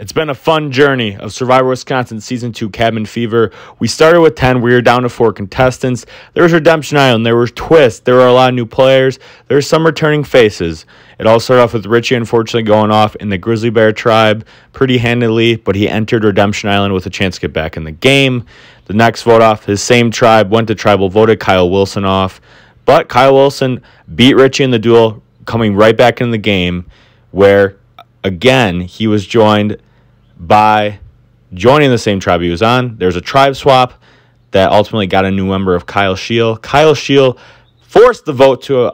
It's been a fun journey of Survivor Wisconsin Season 2 Cabin Fever. We started with 10. We were down to 4 contestants. There was Redemption Island. There was twists. There were a lot of new players. There were some returning faces. It all started off with Richie, unfortunately, going off in the Grizzly Bear tribe pretty handily, but he entered Redemption Island with a chance to get back in the game. The next vote off, his same tribe went to tribal, voted Kyle Wilson off. But Kyle Wilson beat Richie in the duel, coming right back in the game, where, again, he was joined by joining the same tribe he was on. There's a tribe swap that ultimately got a new member of Kyle Scheel. Kyle Scheel forced the vote to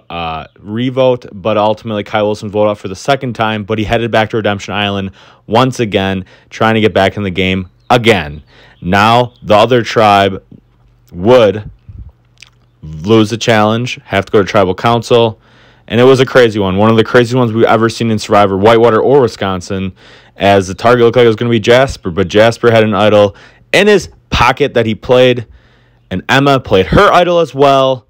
revote, but ultimately Kyle Wilson voted out for the second time, but he headed back to Redemption Island once again, trying to get back in the game again. Now the other tribe would lose the challenge, have to go to tribal council, and it was a crazy one of the craziest ones we've ever seen in Survivor, Whitewater or Wisconsin, as the target looked like it was going to be Jasper, but Jasper had an idol in his pocket that he played, and Emma played her idol as well,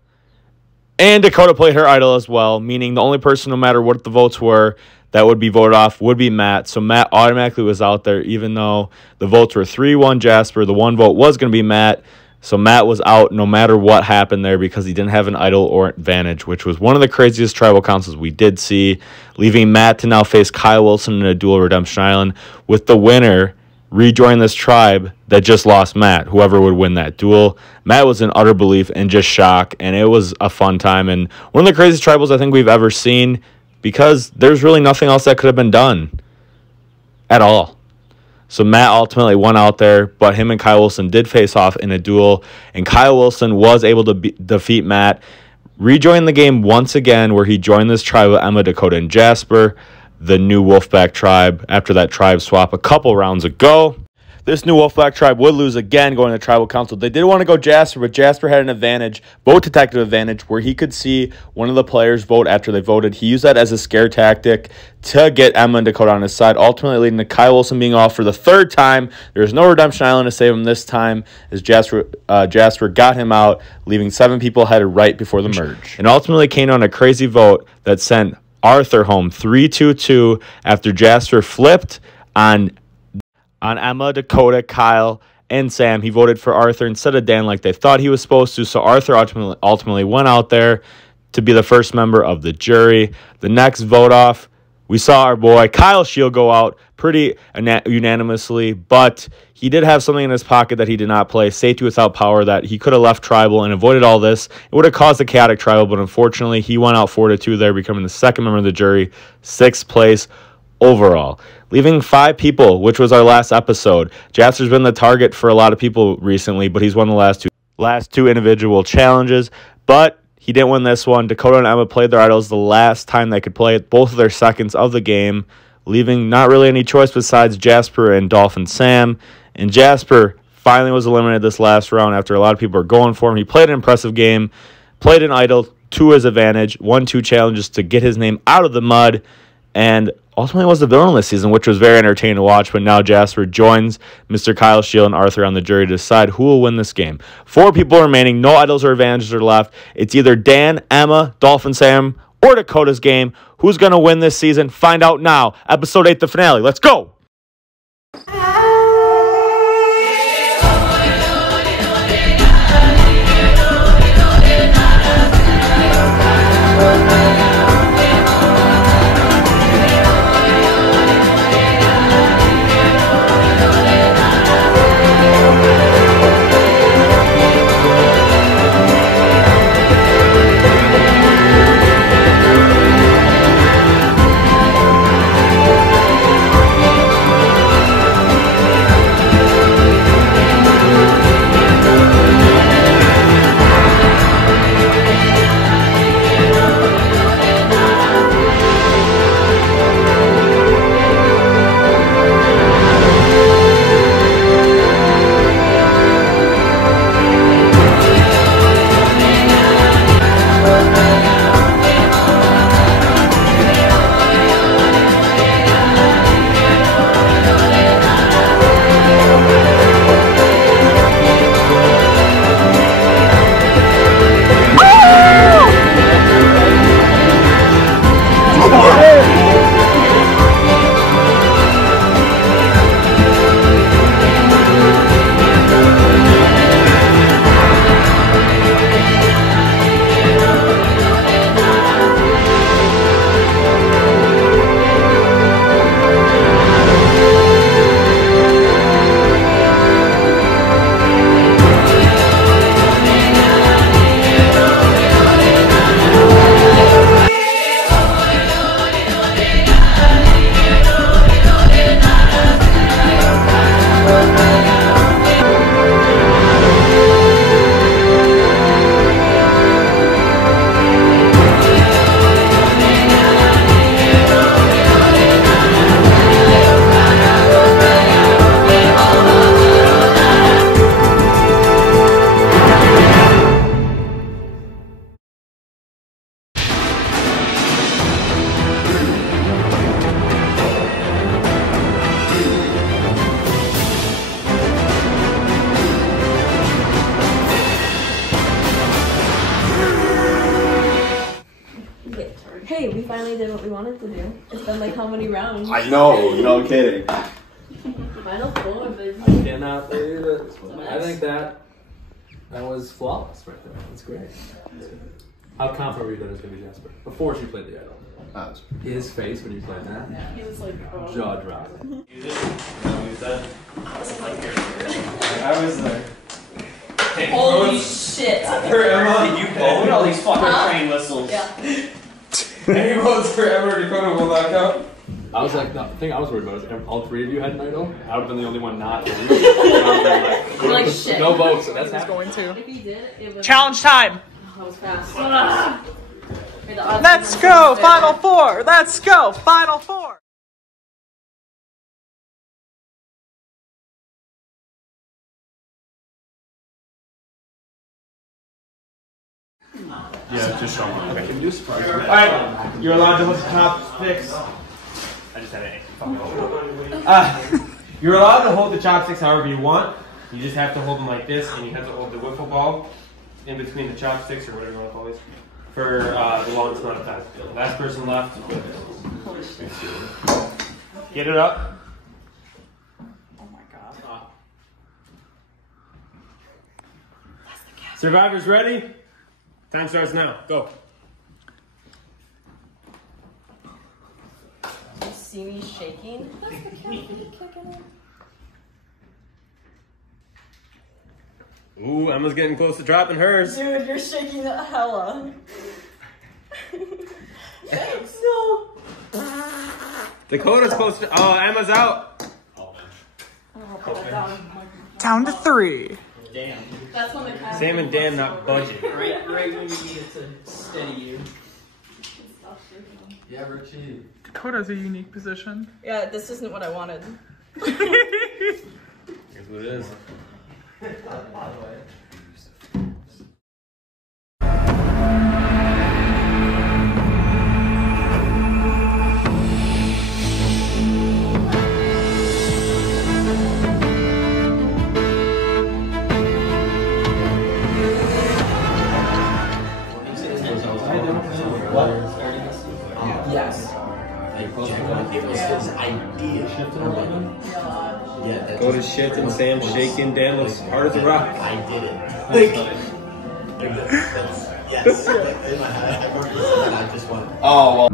and Dakota played her idol as well, meaning the only person, no matter what the votes were, that would be voted off would be Matt. So Matt automatically was out there, even though the votes were 3-1 Jasper. The one vote was going to be Matt. So Matt was out no matter what happened there because he didn't have an idol or advantage, which was one of the craziest tribal councils we did see, leaving Matt to now face Kyle Wilson in a duel at Redemption Island, with the winner rejoin this tribe that just lost Matt, whoever would win that duel. Matt was in utter belief and just shock, and it was a fun time and one of the craziest tribals I think we've ever seen, because there's really nothing else that could have been done at all. So Matt ultimately went out there, but him and Kyle Wilson did face off in a duel, and Kyle Wilson was able to defeat Matt, rejoin the game once again, where he joined this tribe of Emma, Dakota, and Jasper, the new Wolfpack tribe, after that tribe swap a couple rounds ago. This new Wolfpack tribe would lose again going to tribal council. They did want to go Jasper, but Jasper had an advantage, vote detective advantage, where he could see one of the players vote after they voted. He used that as a scare tactic to get Emma and Dakota on his side, ultimately leading to Kyle Wilson being off for the third time. There's no Redemption Island to save him this time, as Jasper got him out, leaving 7 people headed right before the merge. And ultimately came on a crazy vote that sent Arthur home 3-2-2 after Jasper flipped on Emma, Dakota, Kyle, and Sam. He voted for Arthur instead of Dan like they thought he was supposed to, so Arthur ultimately went out there to be the first member of the jury. The next vote off, we saw our boy Kyle Scheel go out pretty unanimously, but he did have something in his pocket that he did not play, safety without power, that he could have left tribal and avoided all this. It would have caused a chaotic tribal, but unfortunately he went out 4-2 there, becoming the second member of the jury, 6th place overall, leaving 5 people, which was our last episode. Jasper's been the target for a lot of people recently, but he's won the last two individual challenges, but he didn't win this one. Dakota and Emma played their idols the last time they could play it, both of their seconds of the game, leaving not really any choice besides Jasper and Dolphin Sam. And Jasper finally was eliminated this last round after a lot of people were going for him. He played an impressive game, played an idol to his advantage, won 2 challenges to get his name out of the mud, and ultimately was the villain this season, which was very entertaining to watch. But now Jasper joins Mr. Kyle Scheel and Arthur on the jury to decide who will win this game. 4 people remaining, no idols or advantages are left. It's either Dan, Emma, Dolphin Sam, or Dakota's game. Who's going to win this season? Find out now. Episode 8, the finale. Let's go! to do. It's been like how many rounds? I know, no kidding. Final four, baby. I cannot believe it. I think that was flawless right there. That's great. How confident were you that it was going to be Jasper? Before she played the idol. His face when you played that? He was like, oh. Jaw dropping. I was there. Holy shit. Emma, you look at all these fucking train whistles. Yeah. Any votes for Emma or Dakota will not count? I was like, the thing I was worried about is if all three of you had an idol, I would have been the only one not. You're like, shit. No votes, so that's going to. If he did, it was. Challenge time. That was fast. Let's go, Final Four. Let's go, Final Four. Yeah, just show me. Okay. Can you surprise me? Alright, you're allowed to hold the chopsticks. I just had it. You're allowed to hold the chopsticks however you want. You just have to hold them like this, and you have to hold the wiffle ball in between the chopsticks, or whatever you want to call these, for the longest amount of time. Last person left. Get it up. Oh my god. Survivors ready? Time starts now. Go. You see me shaking? That's the caffeine kicking in. Ooh, Emma's getting close to dropping hers. Dude, you're shaking the hella. No. Dakota's close to. Oh, Emma's out. Down to 3. Damn. That's when the caffeine. Sam and Dan not budging. Right when you need it to steady you. Yeah, Richie. Dakota's a unique position. Yeah, this isn't what I wanted. Here's what it is. Yes. It was his idea. Yeah. Go to shit and Sam shaking. Dan looks hard as a rock. I did it. Yes. In my head, I remember this and I just went. Oh, well.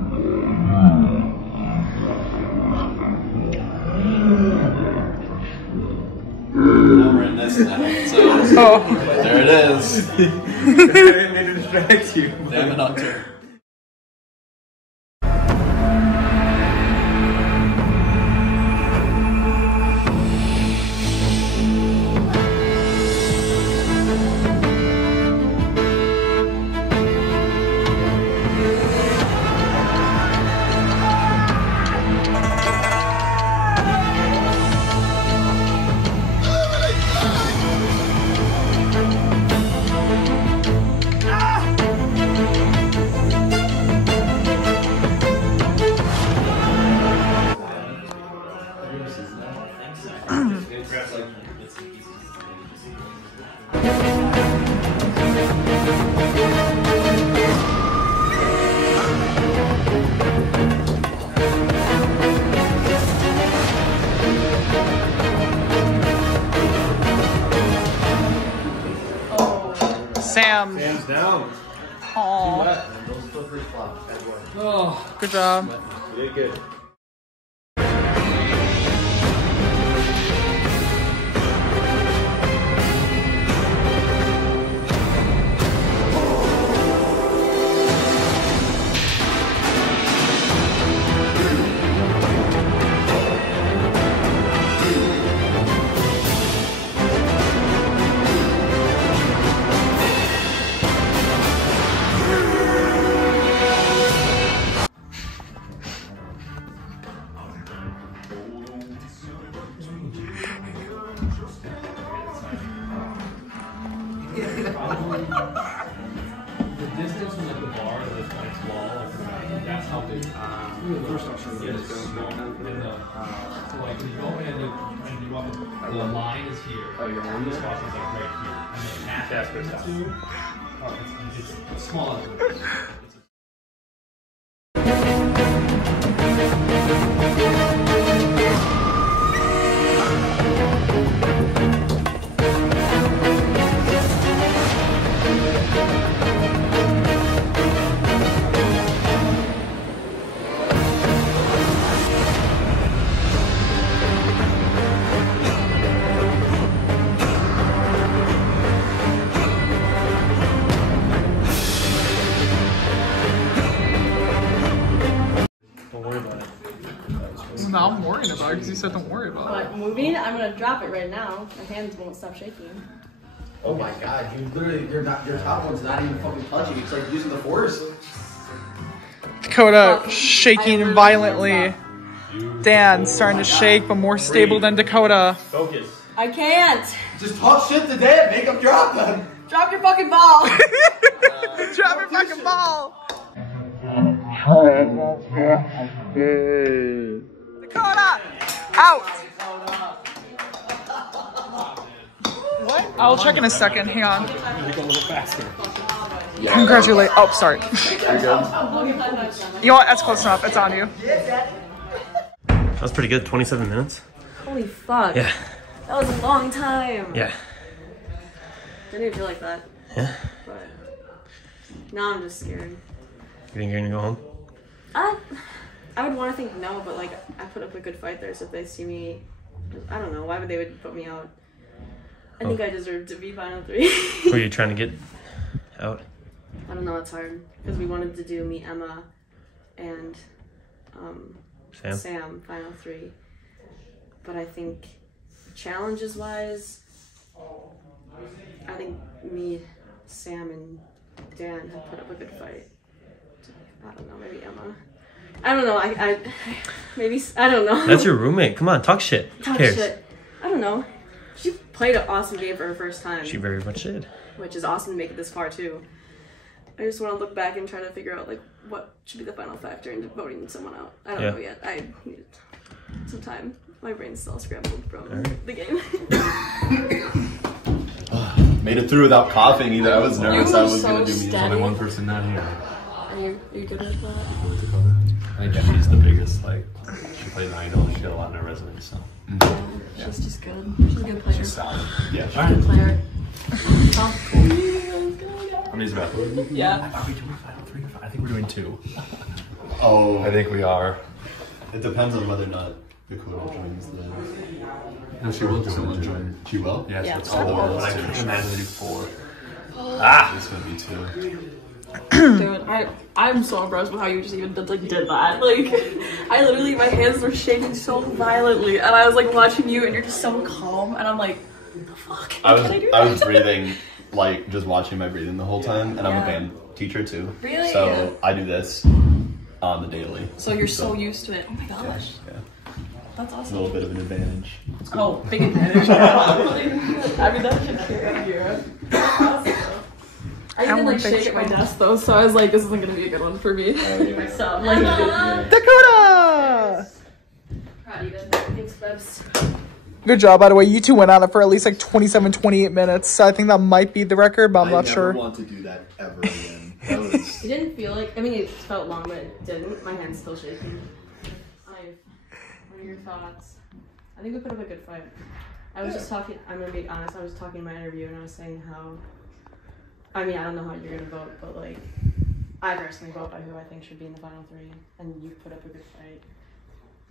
Now we're in this now. So, there it is. I didn't mean to distract you. Damn it, Hunter. Sam. Sam's down. Aw. Oh. Good job. You did good. The distance from like the bar to this next wall, like, that's how big. First off, so like when you go in and you want the line is here. Oh, you're on this spot is like right here. And then half Jasper's house. It's smaller. Now I'm worrying about it because you said don't worry about it. But moving, I'm gonna drop it right now. My hands won't stop shaking. Oh my god, you literally, your top one's not even fucking touching. It's like using the force. Dakota shaking violently. Dan starting to shake, but more stable than Dakota. Focus. I can't. Just talk shit to Dan, make him drop them. Drop your fucking ball. Drop your fucking ball. Dakota, out. What? I'll check in a second. Hang on. Make a little faster. Congratulate. Oh, sorry. You know what? That's close enough. It's on you. That was pretty good. 27 minutes. Holy fuck. Yeah. That was a long time. Yeah. Didn't even feel like that. Yeah. But now I'm just scared. You think you're gonna go home? I would want to think no, but like I put up a good fight there, so if they see me, I don't know why would they would put me out. I think I deserve to be final 3. Who are you trying to get out? I don't know, it's hard because we wanted to do me, Emma, and Sam final 3, but I think challenges wise, I think me, Sam, and Dan have put up a good fight. I don't know, maybe Emma. I don't know. I maybe I don't know. That's your roommate. Come on, talk shit. Talk Who cares? shit. I don't know. She played an awesome game for her first time. She very much did. Which is awesome to make it this far too. I just want to look back and try to figure out like what should be the final factor into voting someone out. I don't know yet. I need some time. My brain's still scrambled from the game. Made it through without coughing either. I was nervous I was gonna do me. There's only one person not here. Are you good with that? I think she's the biggest, like, she played an idol, she had a lot in her resume, so. Yeah, she's just good. She's a good player. She's solid. Yeah. She's a good player. How many's about? Yeah. Are we doing final 3? I think we're doing 2. Oh, I think we are. it depends on whether or not Dakota joins the. No, she will join. She will? Yeah, Yeah. so it's 4, but I can't imagine we do 4. It's gonna be 2. Dude, I'm so impressed with how you just even did that. Like, I literally, my hands were shaking so violently, and I was like watching you, and you're just so calm, and I'm like, what the fuck? I was breathing, like just watching my breathing the whole time, and I'm a band teacher too. Really? So I do this on the daily. So you're so used to it. Oh my gosh. Yeah. That's A awesome. little bit of an advantage. Oh, big advantage. I mean, that should carry here. I didn't like shake at my desk though, so I was like, this isn't gonna be a good one for me. Myself. Like, Dakota! proud of you. Thanks, Bubs. Good job, by the way. You two went on it for at least like 27, 28 minutes. So I think that might be the record, but I'm not sure. I never want to do that ever again. That was... It didn't feel like, I mean, it felt long, but it didn't. My hand's still shaking. What are your thoughts? I think we put up a good fight. I was just talking, I'm gonna be honest, I was talking in my interview and I was saying how, I mean, I don't know how you're gonna vote, but like, I personally vote by who I think should be in the final 3, and you put up a good fight.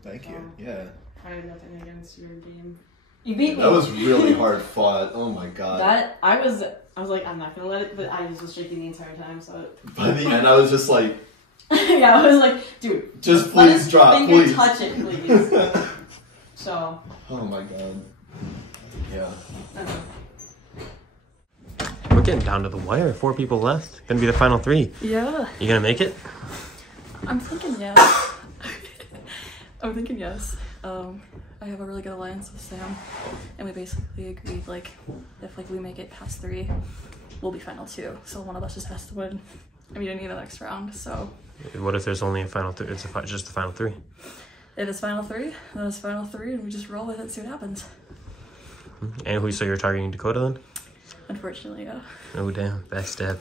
Thank you. Yeah. I have nothing against your team. You beat me. That was really hard fought. Oh my god. That, I was like, I'm not gonna let it, but I was shaking the entire time, so. By the end, I was just like, yeah, I was like, dude, just please drop, finger please. touch it, please. So. Oh my god. Yeah. We're getting down to the wire. 4 people left. Gonna be the final 3. Yeah. You gonna make it? I'm thinking yes. I'm thinking yes. I have a really good alliance with Sam, and we basically agreed like if like we make it past 3, we'll be final 2. So one of us just has to win. I mean, I need the next round. So. What if there's only a final 3? It's just the final 3. It is final 3. Then it's final 3, and we just roll with it and see what happens. And so you're targeting Dakota then? Unfortunately, yeah. Oh damn, backstab.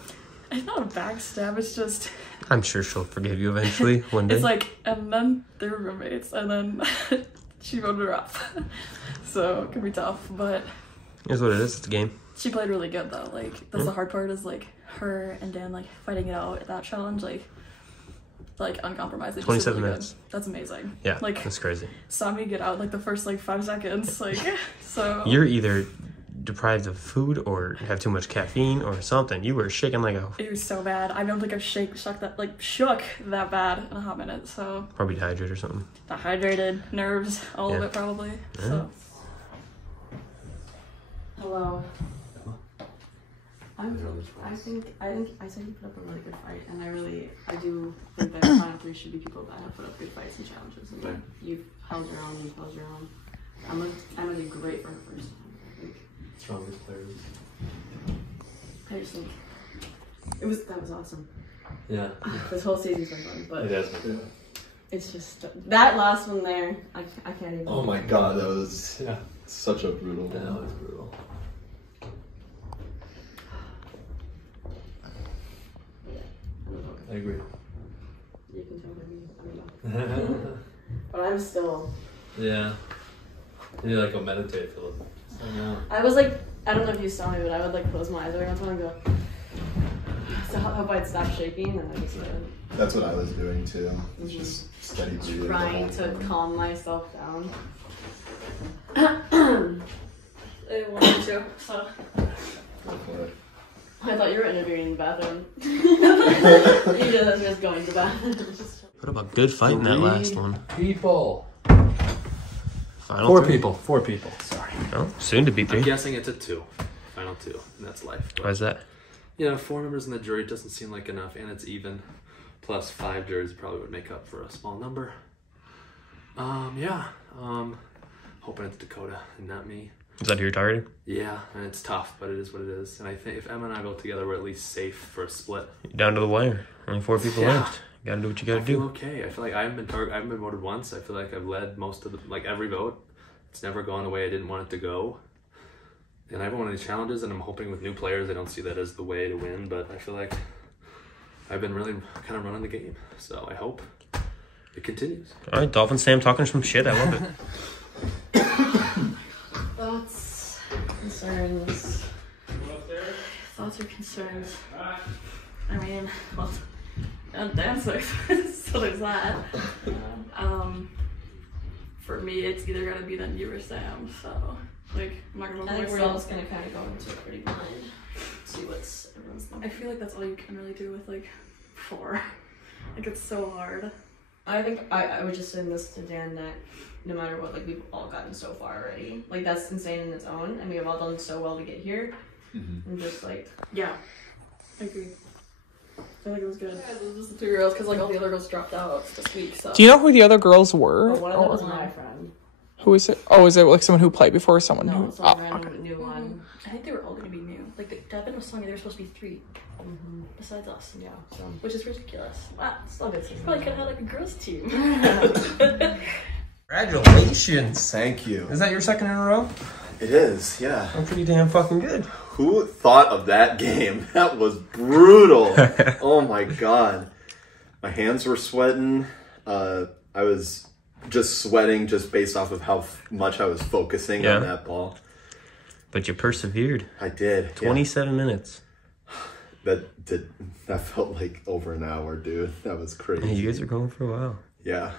it's not a backstab, it's just, I'm sure she'll forgive you eventually one day. it's like, and then they were roommates, and then she voted her up. So it can be tough, but Here's what it is. It's a game. she played really good though. Like, that's the hard part, is like her and Dan like fighting it out at that challenge, like uncompromised. They just did 27 really minutes. good. That's amazing. Yeah, Like, that's crazy. saw me get out like the first like 5 seconds. Like, so You're either deprived of food or have too much caffeine or something. You were shaking like a... it was so bad. I don't think I've shook that bad in a hot minute. So Probably dehydrated or something. dehydrated, nerves, all of Yeah. it probably. Yeah. So Hello. I think I said you put up a really good fight, and I do think that final three should be people that have put up good fights and challenges. And Right. you've held your own. You've held your own. Emma did great for her first time. I think. Strongest players. I just think that was awesome. Yeah. This whole season's been fun, but It has been. it's just that last one there. I can't even. Oh my god, that was Yeah. such a brutal That one. was brutal. I agree. You can tell by me. I don't know. But I'm still. Yeah. You like go meditate for a little bit. I know. I was like, I don't know if you saw me, but I would like close my eyes every once in a while and go. So I hope I'd stop shaking, and I just That's what I was doing too. It's just steady breathing. trying to calm myself down. I wanted to. So Go for it. I thought you were interviewing in the bathroom. You just going to the bathroom. What about good fight in that last one? People. Final 4 three? people. 4 people. Sorry. Oh, soon to be I'm 3. guessing it's a 2. Final 2. And that's life. But, Why is that? you know, 4 members in the jury doesn't seem like enough, and it's even. Plus 5 juries probably would make up for a small number. Yeah. Hoping it's Dakota and not me. Is that who you're targeting? Yeah, and it's tough, but it is what it is. And I think if Emma and I go together, we're at least safe for a split. You're down to the wire. Only 4 people Yeah. left. You gotta do what you gotta I feel do. okay. I feel like I haven't been voted once. I feel like I've led most of every vote. It's never gone the way I didn't want it to go. And I haven't won any challenges, and I'm hoping with new players, I don't see that as the way to win, but I feel like I've been really kind of running the game. So I hope it continues. All right, Dolphin Sam talking some shit. I love it. Thoughts, concerns. Thoughts or concerns? I mean, well, I'm dancing, so there's that. for me, it's either gonna be then you or Sam. So like, I'm not gonna. I think we're all just gonna kind of go into it pretty blind. See what's everyone's I thinking. feel like that's all you can really do with like 4. Like, it's so hard. I think I was just saying this to Dan that no matter what, like we've all gotten so far already. Like that's insane in its own, and we have all done so well to get here. Mm-hmm. And just like Yeah, I agree. I feel like it was good. Yeah, it was just the 2 girls, because like all the other girls dropped out this week. So Do you know who the other girls were? one of them was my friend. Who is it? Oh, is it like someone who played before or someone No, who? it's like Oh, random okay. new one. I think they were all gonna be new. Like Devin was telling me there were supposed to be 3 besides us. Yeah, so Which is ridiculous. wow, still good season. Probably could have had like a girls team. Congratulations. Thank you. Is that your second in a row? It is, yeah. I'm pretty damn fucking good. Who thought of that game? That was brutal. Oh my god. My hands were sweating. I was just sweating just based off of how much I was focusing on that ball. But you persevered. I did. 27 minutes. That felt like over an hour, dude. That was crazy. Hey, you guys are going for a while. Yeah.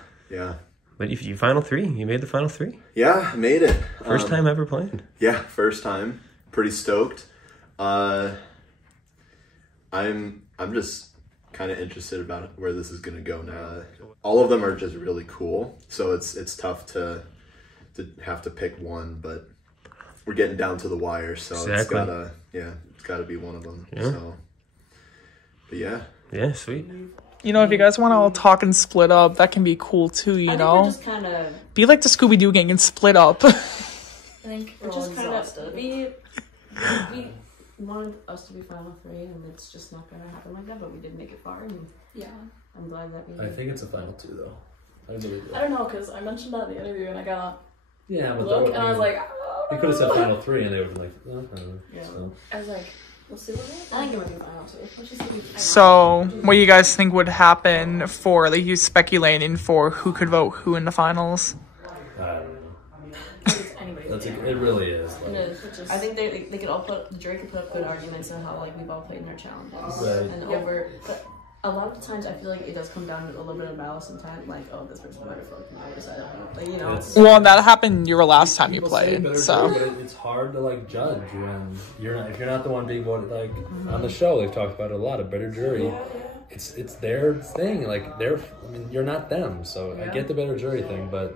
But if you final 3, you made the final 3. Yeah, I made it. First time ever playing. Yeah, first time. Pretty stoked. I'm just kind of interested about where this is gonna go now. All of them are just really cool, so it's tough to have to pick one, but we're getting down to the wire, so it's gotta be one of them. Yeah. So, but yeah. Yeah, sweet. You know, if you guys want to all talk and split up, that can be cool too. You I think know, we're just kind of be like the Scooby Doo gang and split up. I think we're we're just all kind exhausted. of we wanted us to be final 3, and it's just not gonna happen like that. But we did make it far, and Yeah. I'm glad that we. I think it's a final 2 though. I believe I don't know, because I mentioned that in the interview and I got Yeah, a but look and I was like, oh, you could have said final 3 and they would have been like, Yeah. so. I was like, We'll see what happens. I think it might be final too. Let's just see. So, what do you guys think would happen for, like, you speculating for who could vote who in the finals? I don't know. Anybody's It really is. It is. I think they could all the jury could put up good arguments on how like we've all played in our challenges and over. But a lot of the times I feel like it does come down to a little bit of malice and time. Like, oh, this person voted for this. I don't know. Like, you know. Well, that happened your last time you played, Bitter so. jury, but it's hard to like judge when you're not if you're not the one being voted. Like on the show, they've talked about it a lot. A bitter jury. It's their thing. Like you're not them. So I get the bitter jury thing, but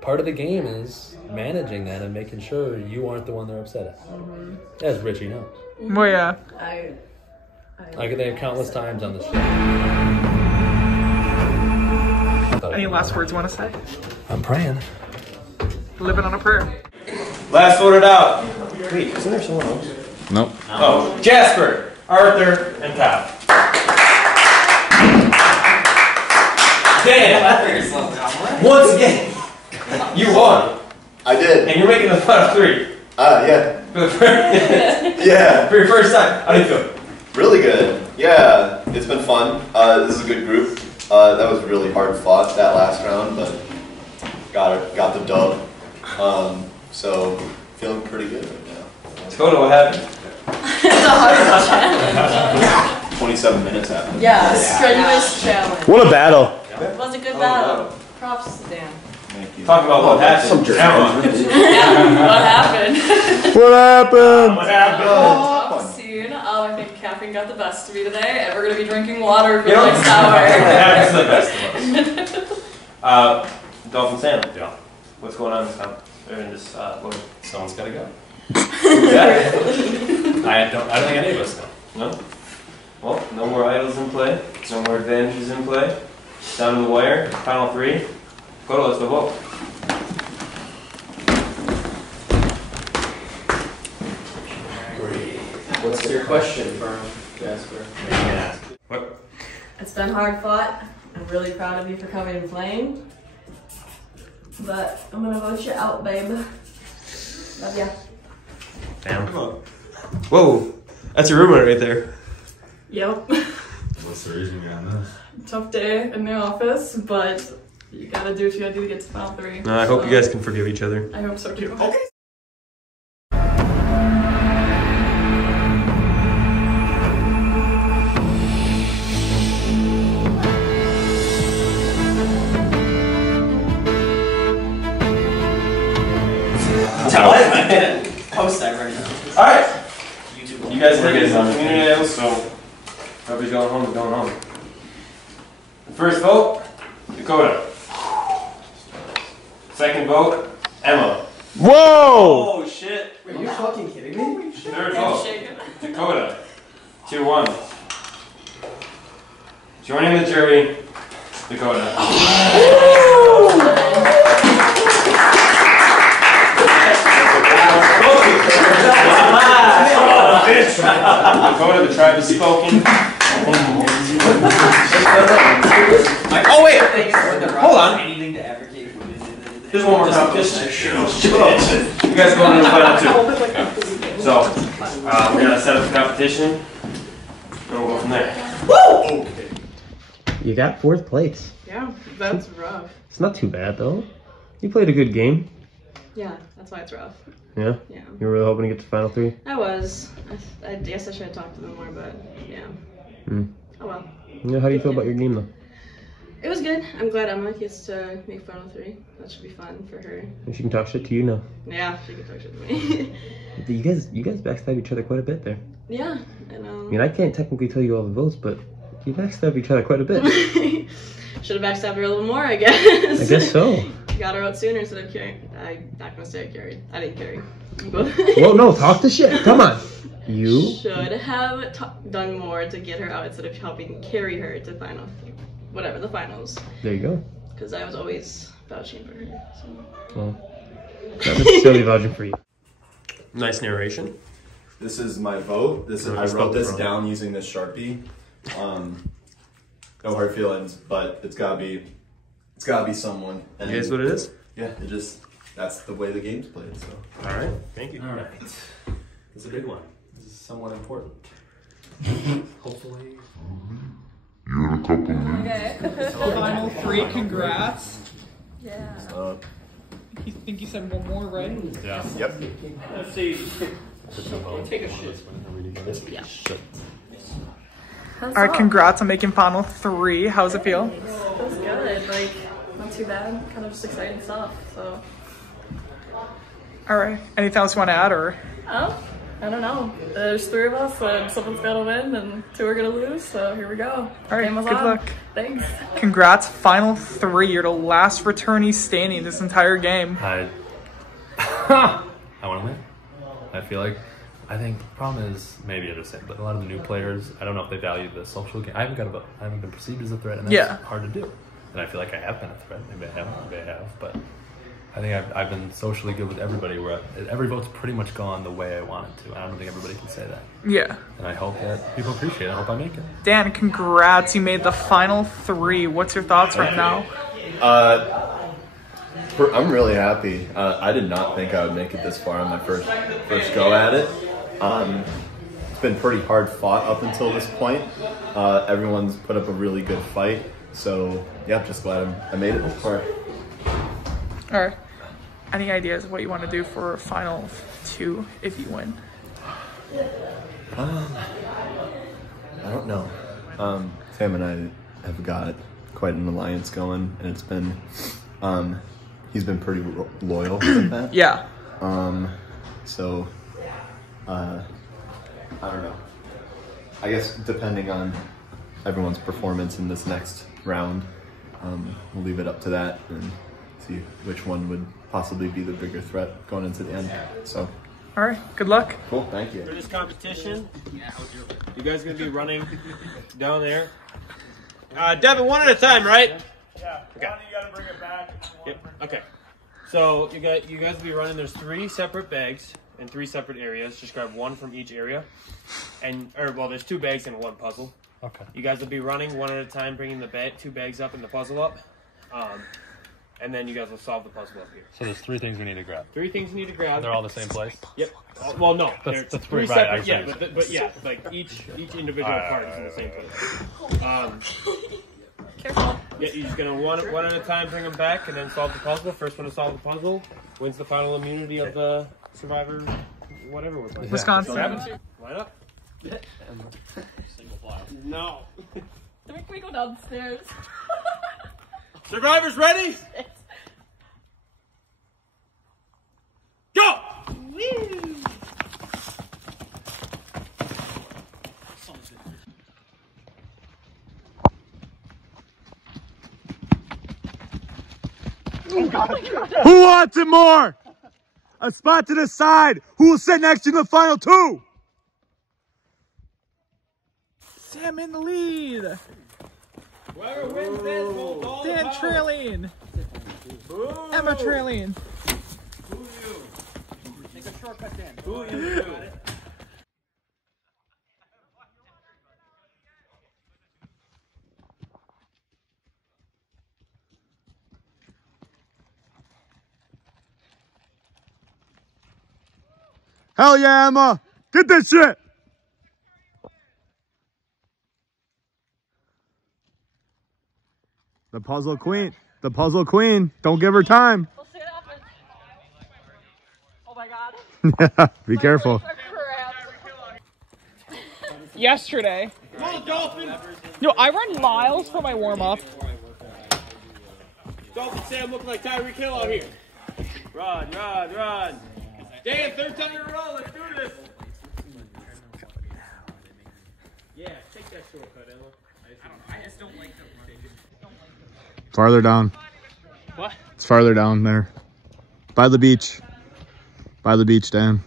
part of the game is managing that and making sure you aren't the one they're upset at. As Richie knows. Well, yeah. Like they have countless times on the show. Any last words you want to say? I'm praying. Living on a prayer. Last voted out. Wait, isn't there someone else? Nope. Oh, Jasper, Arthur, and Kyle. Dan, once again, you won. I did. And you're making the final three. Yeah. For the first, Yeah. for your first time. How do you feel? Really good. Yeah, it's been fun. This is a good group. That was really hard fought that last round, but got the dub. So feeling pretty good right now. Dakota, what happened? It's a hard challenge. 27 minutes happened. Yeah, strenuous challenge. What a battle. It was a good battle. Props to Dan. Thank you. Talk about what happened. Yeah, what happened? What happened? What happened? Talk soon. I think caffeine got the best of me today, and we're gonna be drinking water for the Yep. next hour. Happens to the best of us. Dolphin Sam. Yeah. What's going on this time? Or in this load? Someone's got to go. Yeah. I don't think any of us know. No? Well, no more idols in play. No more advantages in play. Down to the wire. Final three. Go to let's go vote. What's your question, Jasper? What? It's been hard fought. I'm really proud of you for coming and playing. But I'm gonna vote you out, babe. Love ya. Damn. Whoa. That's your roommate right there. Yep. What's the reason behind this? Tough day in the office, but you gotta do what you gotta do to get to final three. I hope you guys can forgive each other. I hope so too. Okay. Post that right now. Alright. YouTube. You guys are getting some community idols, so whoever's going home is going home. The first vote, Dakota. Second vote, Emma. Whoa! Oh shit. Are you fucking kidding me? Third vote, Dakota. 2-1. Joining the jury, Dakota. Dakota, the tribe is spoken. Oh wait! Hold on. Anything to advocate for this. There's one more competition. You guys going to the final two. So, we're gonna set up the competition, and we'll go from there. Woo! You got 4th place. Yeah, that's rough. It's not too bad though. You played a good game. Yeah, that's why it's rough. Yeah? Yeah. You were really hoping to get to final 3? I was. I guess I should have talked to them more, but yeah. Oh well. Yeah, how do you feel about your game though? It was good. I'm glad Emma gets to make final 3. That should be fun for her. And she can talk shit to you now. Yeah, she can talk shit to me. You guys backstab each other quite a bit there. Yeah, I I know. mean, I can't technically tell you all the votes, but you backstab each other quite a bit. Should have backstabbed her a little more, I guess. I guess so. Got her out sooner instead of carrying. I'm not gonna say I carried. I didn't carry. Well, no, talk the shit. Come on. You should have done more to get her out instead of helping carry her to the finals. There you go. Because I was always vouching for her. So. Well, not necessarily vouching for you. Nice narration. This is my vote. I wrote this down using this Sharpie. No hard feelings, but it's gotta be someone. And You guess what it is? Yeah, that's the way the game's played. So. All right. Thank you. All right. It's a big one. This is somewhat important. Hopefully. Okay. Final 3, congrats. Yeah. You think you said one more, right? Yeah. Yep. Let's see. Take a shit. All right, congrats on making final 3. How's it feel? It was good. Like, not too bad. Kind of just exciting stuff. So. All right. Anything else you want to add, or? I don't know. There's 3 of us, and someone's got to win, and 2 are going to lose. So here we go. All right. Game was Good on. luck. Thanks. Congrats, final 3. You're the last returnee standing this entire game. I want to win. I think the problem is, maybe I just said, but a lot of the new players, I don't know if they value the social game. I haven't got a vote. I haven't been perceived as a threat, and that's hard to do. And I feel like I have been a threat. Maybe I haven't, maybe I have, but I think I've been socially good with everybody, where every vote's pretty much gone the way I want it to. I don't think everybody can say that. Yeah. And I hope that people appreciate it. I hope I make it. Dan, congrats. You made the final 3. What's your thoughts right now? I'm really happy. I did not think I would make it this far on my first go at it. It's been pretty hard fought up until this point. Everyone's put up a really good fight. So, yeah, I'm just glad I made it this far. All right. Any ideas of what you want to do for final 2 if you win? I don't know. Sam and I have got quite an alliance going, and it's been, he's been pretty loyal with that. Yeah. So, I don't know. I guess depending on everyone's performance in this next round, we'll leave it up to that and see which one would possibly be the bigger threat going into the end. So. All right. Good luck. Cool. Thank you. For this competition, you guys are gonna be running down there. Devin, one at a time, right? Yeah. Okay. One, you gotta bring it back. Yep. Okay. So you guys will be running. There's 3 separate bags in 3 separate areas. Just grab 1 from each area, there's 2 bags and 1 puzzle. Okay. You guys will be running 1 at a time, bringing the 2 bags up and the puzzle up, and then you guys will solve the puzzle up here. So there's 3 things we need to grab. 3 things you need to grab. They're all the same place? Yep. Well, no. That's 3 right, separate. Yeah, actually. but yeah, like each individual part is in the same place. Careful. Yeah, you're just gonna one at a time bring them back, and then solve the puzzle. First one to solve the puzzle wins the final immunity of the survivor. Whatever we're playing. Wisconsin. Line up. No. Can we go downstairs? Survivors ready? Go! Woo! Who wants it more? A spot to the side. Who will sit next to you in the final 2? Sam in the lead. Whoever wins this holds all the Dan power. trailing. Boo. Emma trailing. Who you? Take a shortcut, Dan. Who you? Hell yeah, Emma. Get this shit. The puzzle queen. The puzzle queen. Don't give her time. We'll see what happens. Oh my god. Be careful. Yesterday. Come on, Dolphin. No, I run miles for my warm-up. Dolphin Sam looking like Tyreek Hill out here. Run. Dan, 3rd time in a row. Let's do this. Yeah, take that shortcut, Emma. I just don't like that. Farther down. What? It's farther down there. By the beach. By the beach, Dan.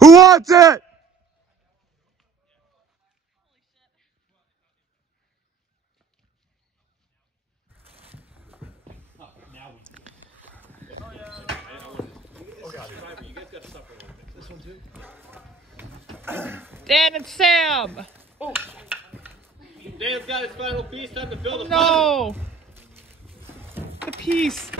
Who wants it? Dan and Sam! Dan's got his final piece. Time to build a No! The piece.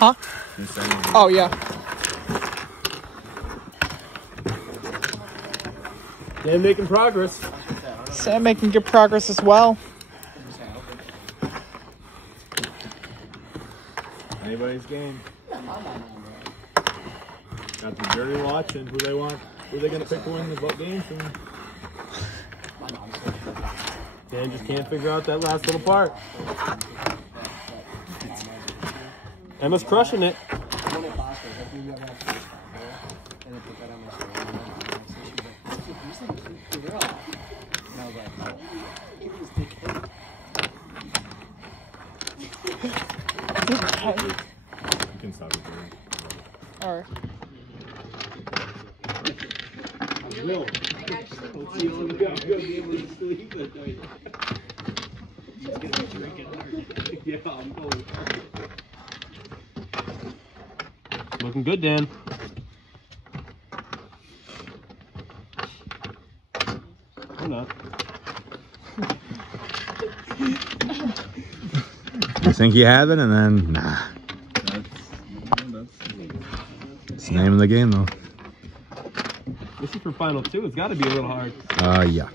Huh? Oh, yeah. Dan making progress. Sam making good progress as well. Anybody's game. Got the jury watching who they want, who they're gonna pick to win the vote games. And Dan just can't figure out that last little part. Emma's crushing it. you can stop it there. All right. Looking good, Dan. Or not. You think you have it, and then nah. It's the name of the game, though. This is for final two. It's got to be a little hard. Yeah.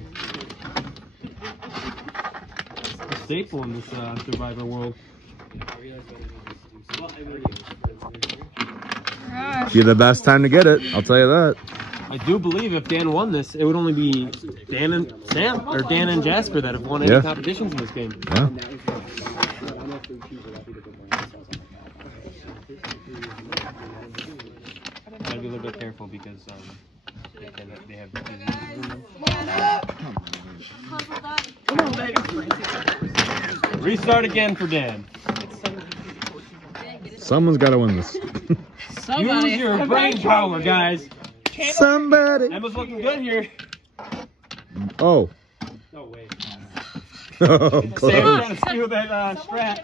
A staple in this Survivor world. Be the best time to get it. I'll tell you that. I do believe if Dan won this, it would only be Dan and Sam or Dan and Jasper that have won any competitions in this game. Yeah. Gotta be a little bit careful because they have. Restart again for Dan. Someone's got to win this. Use your brain power, guys. Somebody. Emma's looking good here. Oh. No way. Oh, Sam's close. trying to steal that strat.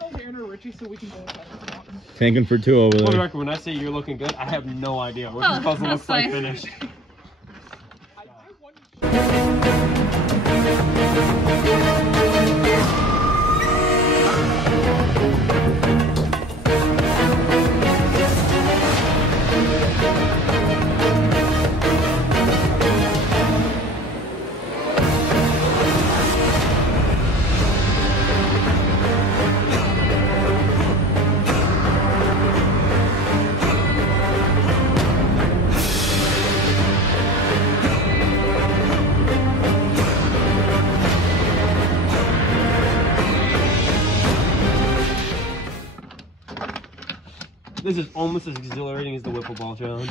Tanking for two over For the there. record, when I say you're looking good, I have no idea what this puzzle looks like finished. This is almost as exhilarating as the Whipple Ball Challenge.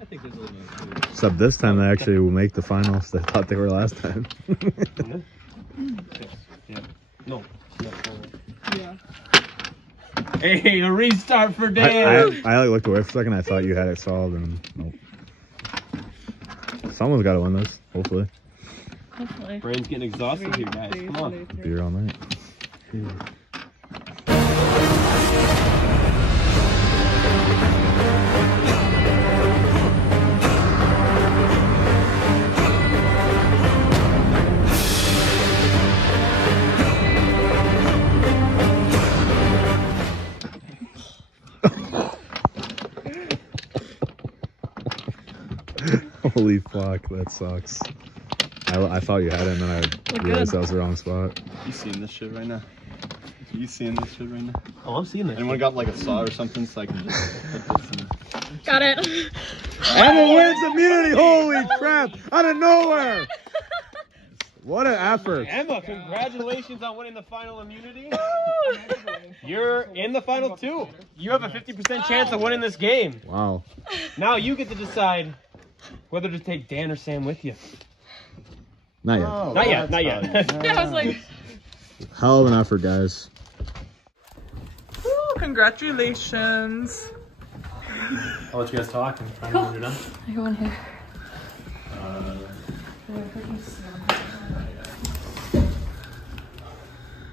I think this is Except this time they actually will make the finals. They thought they were last time. Yeah. No. Yeah. Hey, a restart for Dan. I looked away for a second. I thought you had it solved, and nope. Someone's got to win this, hopefully. Hopefully. Brain's getting exhausted here, guys. Come on. Beer all night. fuck, that sucks. I thought you had it, and then I realized that was the wrong spot. You seeing this shit right now? You seeing this shit right now? Oh, I'm seeing it. Anyone got like a saw or something so I can just put this in? Got it. Emma wins immunity! Holy crap! Out of nowhere! What an effort! Emma, congratulations on winning the final immunity. You're in the final two. You have a 50% chance of winning this game. Wow. Now you get to decide whether to take Dan or Sam with you. Not yet. Oh, Not yet, not yet. Yeah, I was like, Hell of an effort, guys. Woo, congratulations. I'll let you guys talk and find out when you're done. I go in here.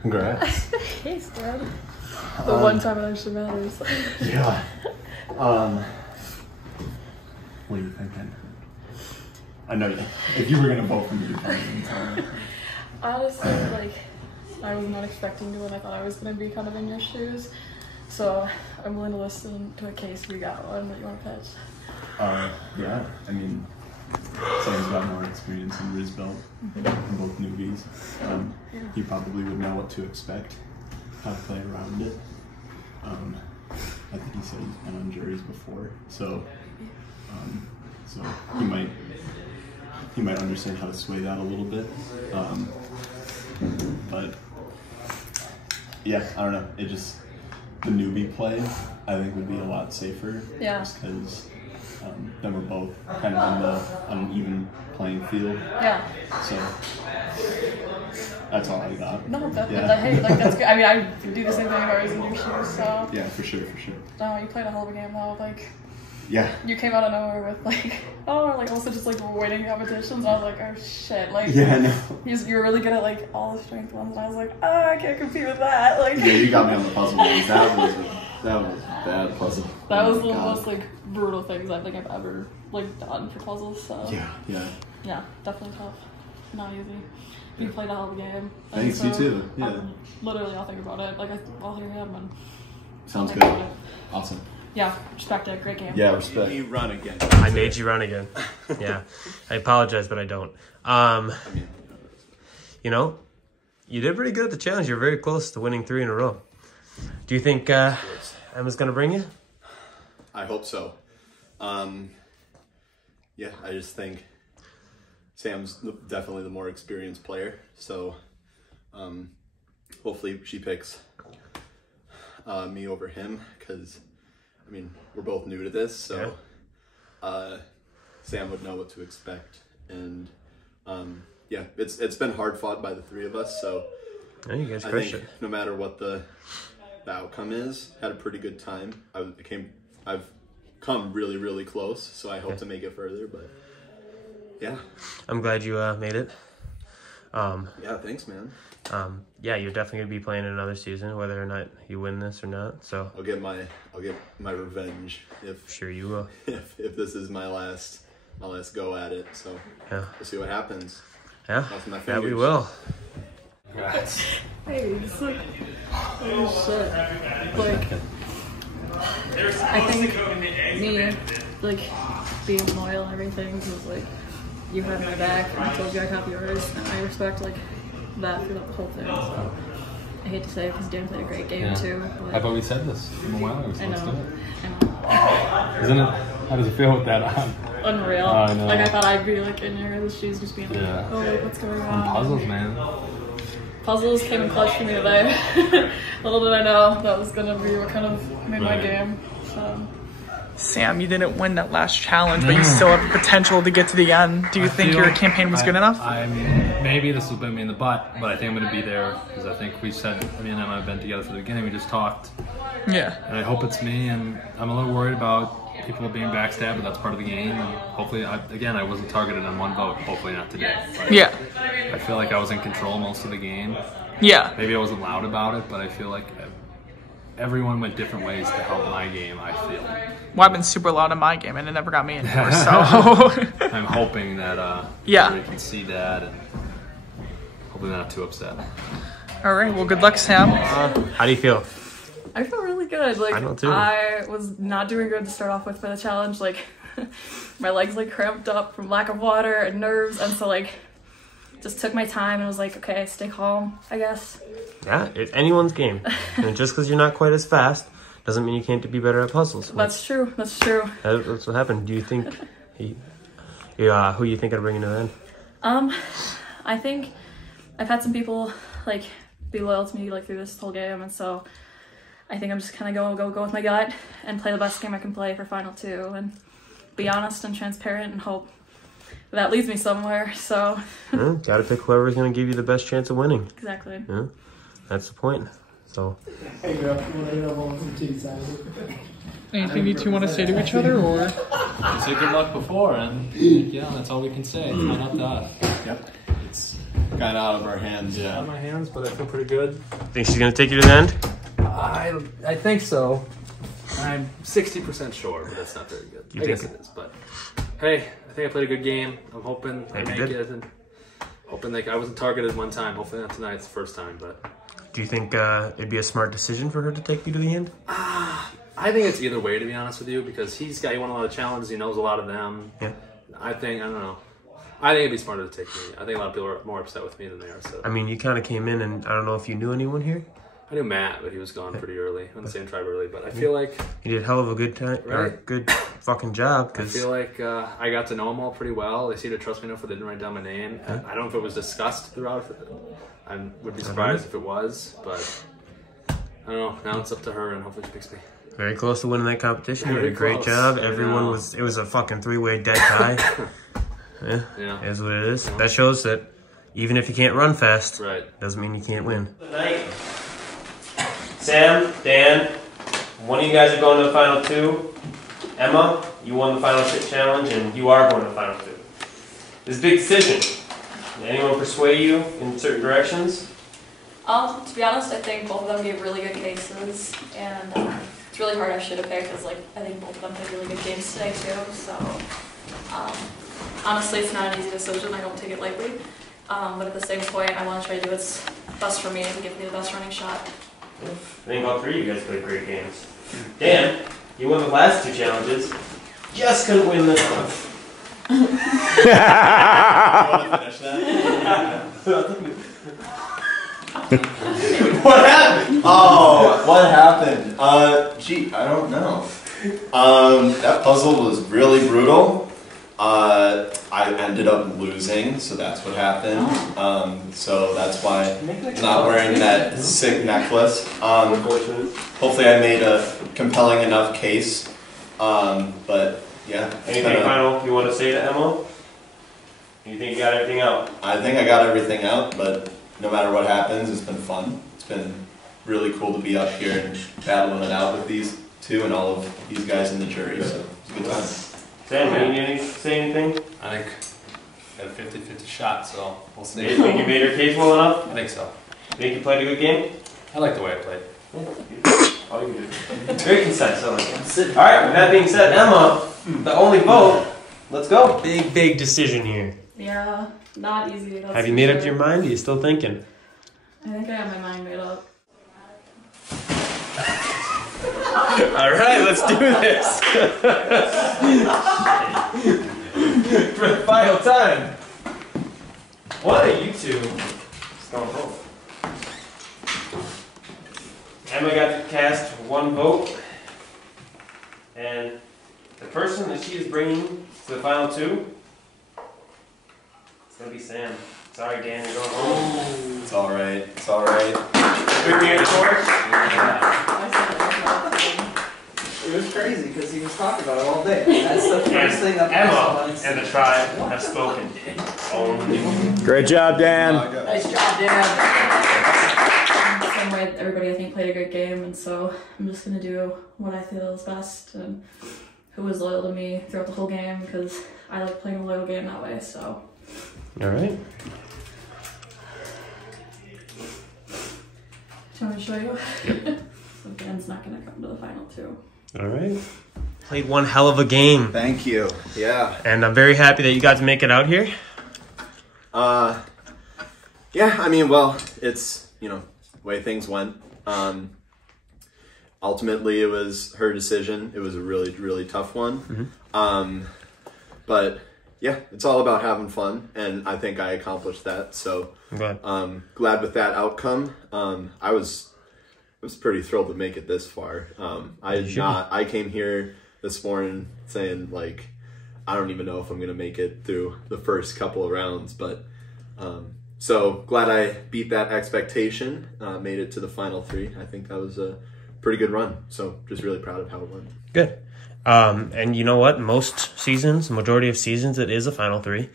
Congrats. Thanks, Dad. The one time it actually matters. Yeah. What are you thinking? I know if you were gonna vote for me, you'd probably tell me. Honestly, like, I was not expecting to win. I thought I was gonna be kind of in your shoes. So I'm willing to listen to a case we got one that you want to pitch. Yeah. I mean, Sam's got more experience in Riz belt than both newbies. He probably would know what to expect, how to play around it. I think he said he's been on juries before, so he might understand how to sway that a little bit. But yeah, I don't know. It just the newbie play I think would be a lot safer. Yeah. Just because then we're both kind of on an even playing field. Yeah. So that's all I got. No, yeah. Hey, like that's good. I mean, I would do the same thing if I was in your shoes. So. Yeah, for sure, for sure. No, you played a hell of a game though. Like. Yeah. You came out of nowhere with like, also just like winning competitions. And I was like, oh shit, like. Yeah, I know. You were really good at like all the strength ones, and I was like, oh, I can't compete with that. Like. Yeah, you got me on the puzzle games. That was a bad puzzle. That was the most like brutal things I think I've ever like done for puzzles. So. Yeah, definitely tough. Not easy. You played a hell of a game. Thanks, so you too. Yeah. Literally, I'll think about it. Like I'll hear him and. Sounds good. Awesome. Yeah, respect it. Great game. Yeah, respect. You run again. I made you run again. Yeah. I apologize, but I don't. You know, you did pretty good at the challenge. You're very close to winning 3 in a row. Do you think Emma's going to bring you? I hope so. Yeah, I just think Sam's definitely the more experienced player. So hopefully she picks me over him because, I mean, we're both new to this. So Sam would know what to expect. And yeah, it's been hard fought by the three of us. So yeah, you guys I think no matter what the outcome is, had a pretty good time. I've come really, really close, so I hope to make it further, but yeah. I'm glad you made it. Yeah, thanks, man. Yeah, you're definitely gonna be playing another season, whether or not you win this or not. So I'll get my revenge if sure you will. If this is my last go at it. So yeah, we'll see what happens. Yeah, yeah, we will. Hey, it's like, oh shit. Like, I think me, like, being loyal and everything, because, like, you had my back, and I told you I have yours, and I respect, like, that throughout the whole thing, so. I hate to say it, because Dan played a great game, too. But I thought we said this from a while ago, so I let's do know. it. Isn't it? How does it feel with that on? Unreal. I know. Like, I thought I'd be, like, in your shoes, just being like, Yeah. oh, like, what's going on? Puzzles, man. Puzzles came in clutch for me today. Little did I know that was gonna be what kind of made my game. So. Sam, you didn't win that last challenge, but you still have the potential to get to the end. Do you think your campaign was good enough? Maybe this will bite me in the butt, but I think I'm going to be there because I think we said, me and Emma have been together from the beginning. We just talked. Yeah. And I hope it's me, and I'm a little worried about people being backstabbed, but that's part of the game. And hopefully, again, I wasn't targeted on one vote. Hopefully not today. But yeah. I feel like I was in control most of the game. Yeah. Maybe I wasn't loud about it, but I feel like everyone went different ways to help my game, I feel. Well, I've been super loud in my game, and it never got me anywhere, so. I'm hoping that yeah. everybody can see that, and hopefully they're not too upset. All right, well, good luck, Sam. How do you feel? I feel really good. Like, I know too. I was not doing good to start off with for the challenge. Like, my legs like cramped up from lack of water and nerves, and so like just took my time and was like, okay, stay calm, I guess. Yeah, it's anyone's game. And just because you're not quite as fast doesn't mean you can't be better at puzzles. That's true. That's true. That's what happened. Do you think who you think I'd bring into the end? I think I've had some people like be loyal to me like through this whole game, and so I think I'm just kind of go with my gut and play the best game I can play for final 2 and be honest and transparent and hope that leads me somewhere. So gotta pick whoever's gonna give you the best chance of winning. Exactly. Yeah, that's the point. So. Hey girl, Anything you two want to say to each other, or? You said good luck before, and yeah, that's all we can say. It's not up to us. Yep. It's kind of out of our hands, yeah. Out of my hands, but I feel pretty good. Think she's gonna take you to the end? I think so. I'm 60% sure, but that's not very good. I guess it is, but hey, I think I played a good game. I'm hoping I make it, and hoping I wasn't targeted one time. Hopefully not tonight. It's the first time, but. Do you think it'd be a smart decision for her to take you to the end? I think it's either way, to be honest with you, because he won a lot of challenges. He knows a lot of them. Yeah. I don't know. I think it'd be smarter to take me. I think a lot of people are more upset with me than they are. So. I mean, you kind of came in, and I don't know if you knew anyone here. I knew Matt, but he was gone pretty early. On the same tribe early, but I feel like he did a hell of a good time, or good fucking job. Cause I feel like I got to know them all pretty well. They seemed to trust me enough that they didn't write down my name. I don't know if it was discussed throughout. I would be surprised if it was, but I don't know. Now it's up to her, and hopefully she picks me. Very close to winning that competition. You did a great job. Everyone was. It was a fucking 3-way dead tie. Yeah, it is what it is. That shows that even if you can't run fast, doesn't mean you can't win. Tonight, Sam, Dan, one of you guys are going to the final 2. Emma, you won the final 6 challenge, and you are going to the final 2. This is a big decision. Did anyone persuade you in certain directions? To be honest, I think both of them gave really good cases, and it's really hard. I should have picked because, like, I think both of them played really good games today too. So, honestly, it's not an easy decision. I don't take it lightly, but at the same point, I want to try to do what's best for me and give me the best running shot. I think all 3 of you guys played great games. Dan, you won the last 2 challenges. Just couldn't win this one. You want to finish that? What happened? Oh, what happened? Gee, I don't know. That puzzle was really brutal. I ended up losing, so that's what happened. So that's why I'm not wearing that sick necklace. Hopefully I made a compelling enough case. But yeah. Anything final you want to say to Emma? You think you got everything out? I think I got everything out, but no matter what happens, it's been fun. It's been really cool to be up here and battling it out with these 2 and all of these guys in the jury, so it's a good time. Sam, you say anything? I think I got a 50-50 shot, so we'll see. Do you think you made her case well enough? I think so. Think you played a good game? I like the way I played. All you do. Very concise, I like it. Alright, with that being said, Emma, the only vote, let's go. Big decision here. Yeah, not easy. Have you made up your mind? Are you still thinking? I think I have my mind made up. Alright, let's do this. For the final time. What are you 2? Stone vote. Emma got to cast 1 vote. And the person that she is bringing to the final 2, it's going to be Sam. Sorry, Dan, you're going home. It's alright. It's alright. Good game, George? It was crazy because he was talking about it all day. That's the first thing that Emma and the tribe have spoken. Great job, Dan. Nice job, Dan. Same way, everybody I think played a great game, and so I'm just gonna do what I feel is best and who was loyal to me throughout the whole game because I like playing a loyal game that way. So. All right. Do you want me to show you? So Dan's not gonna come to the final 2. All right. Played one hell of a game. Thank you. Yeah. And I'm very happy that you got to make it out here. Yeah, I mean, well, it's, the way things went. Ultimately, it was her decision. It was a really, really tough one. But yeah, it's all about having fun, and I think I accomplished that. So glad with that outcome. I was pretty thrilled to make it this far. I came here this morning saying like, I don't even know if I'm gonna make it through the first couple of rounds, but so glad I beat that expectation. Made it to the final 3. I think that was a pretty good run. So just really proud of how it went. Good. And you know what? Most seasons, majority of seasons, it is a final 3.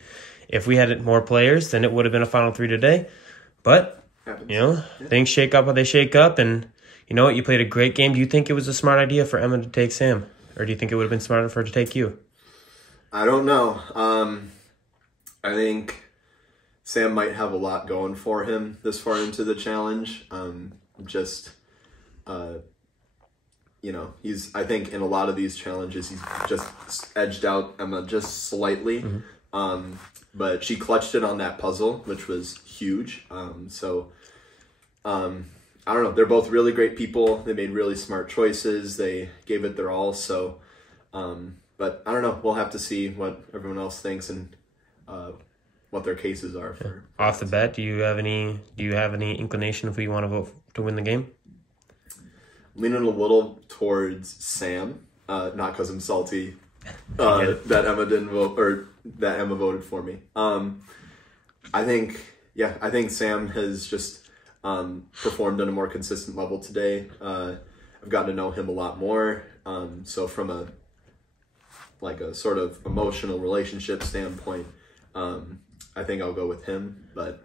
If we had more players, then it would have been a final 3 today. But, things shake up how they shake up. And you know what? You played a great game. Do you think it was a smart idea for Emma to take Sam? Or do you think it would have been smarter for her to take you? I don't know. I think Sam might have a lot going for him this far into the challenge. I think in a lot of these challenges, he's just edged out Emma just slightly. But she clutched it on that puzzle, which was huge. I don't know. They're both really great people. They made really smart choices. They gave it their all. So, but I don't know. We'll have to see what everyone else thinks and what their cases are for. Off the bat, do you have any inclination of who you want to vote to win the game? Leaning a little towards Sam, not because I'm salty that Emma didn't vote or that Emma voted for me. I think Sam has just performed at a more consistent level today. I've gotten to know him a lot more. So from a sort of emotional relationship standpoint, I think I'll go with him. But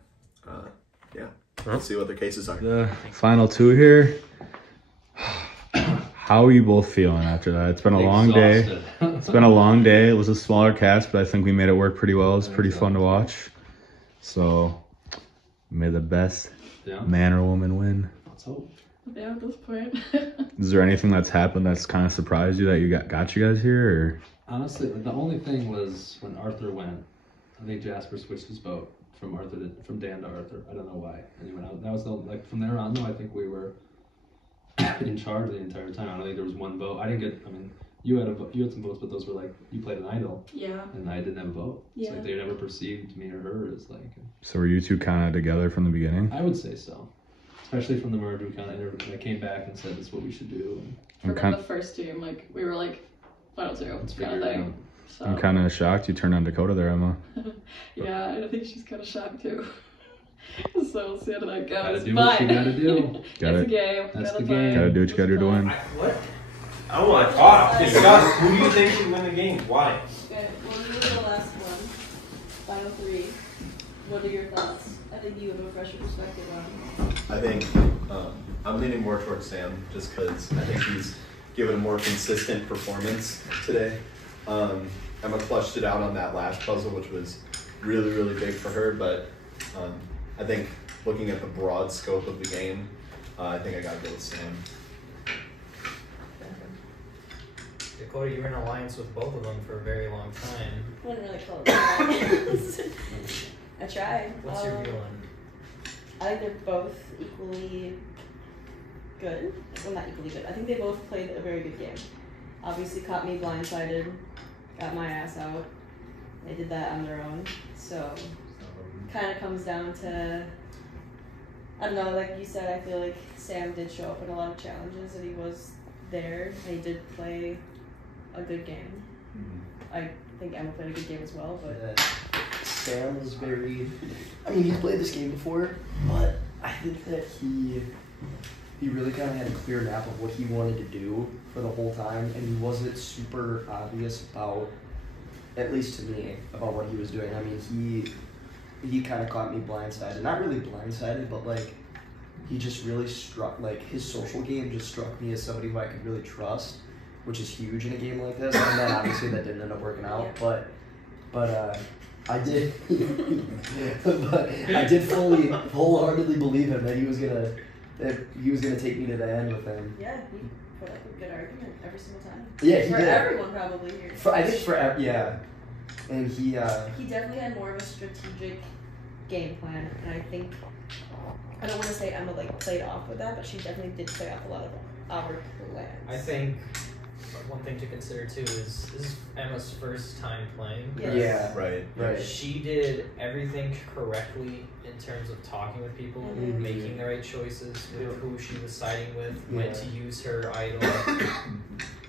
we'll see what their cases are. The final 2 here. How are you both feeling after that? It's been a long day. It's been a long day. It was a smaller cast, but I think we made it work pretty well. It was pretty fun to watch. So, may the best man or woman win. Let's hope. Yeah, at this point. Is there anything that's happened that's kind of surprised you that you got you guys here? Or? Honestly, the only thing was when Arthur went. I think Jasper switched his vote from Dan to Arthur. I don't know why. And he went out. That was from there on though. I think we were in charge the entire time. I don't think there was one vote. You had some votes, but those were like, you played an idol. Yeah. And I didn't have a vote. Yeah. So they never perceived me or her as like. So were you two kind of together from the beginning? I would say so. Especially from the merge, we kind of came back and said this is what we should do. And from the first team, like we were like final 2 kind of thing. So. I'm kind of shocked you turned on Dakota there, Emma. Yeah, I think she's kind of shocked too. So we'll see how that goes. Gotta do what you gotta do. It's a game. That's the game. Gotta do what you gotta do to win. What? I don't want to talk. Discuss. Who do you think should win the game? Why? Okay, well, you were the last one. Final 3. What are your thoughts? I think you have a fresher perspective on. I think I'm leaning more towards Sam just because I think he's given a more consistent performance today. Emma clutched it out on that last puzzle, which was really, really big for her, but I think looking at the broad scope of the game, I think I gotta go with Sam. Dakota, you were in alliance with both of them for a very long time. I wouldn't really call it alliance. I tried. What's your view on? I think they're both equally good. Well, not equally good. I think they both played a very good game. Obviously caught me blindsided, got my ass out. They did that on their own. So kind of comes down to, I don't know, like you said, I feel like Sam did show up in a lot of challenges and he was there and he did play a good game. I think Emma played a good game as well, but Sam was very, he's played this game before, but I think that he really kind of had a clear map of what he wanted to do for the whole time, and he wasn't super obvious about, at least to me, about what he was doing. He kind of caught me blindsided. Not really blindsided, but like, he just really struck, like, his social game just struck me as somebody who I could really trust, which is huge in a game like this. And then obviously that didn't end up working out, but I did, but I did wholeheartedly believe him that he was gonna take me to the end with him. Yeah, he put up a good argument every single time. Yeah, he for did. Everyone probably here. And he definitely had more of a strategic game plan, and I think, I don't want to say Emma like played off with that, but she definitely did play off a lot of our plans. I think one thing to consider too is this is Emma's first time playing. Yes. Yeah, right. She did everything correctly in terms of talking with people, making the right choices with who she was siding with, when to use her idol.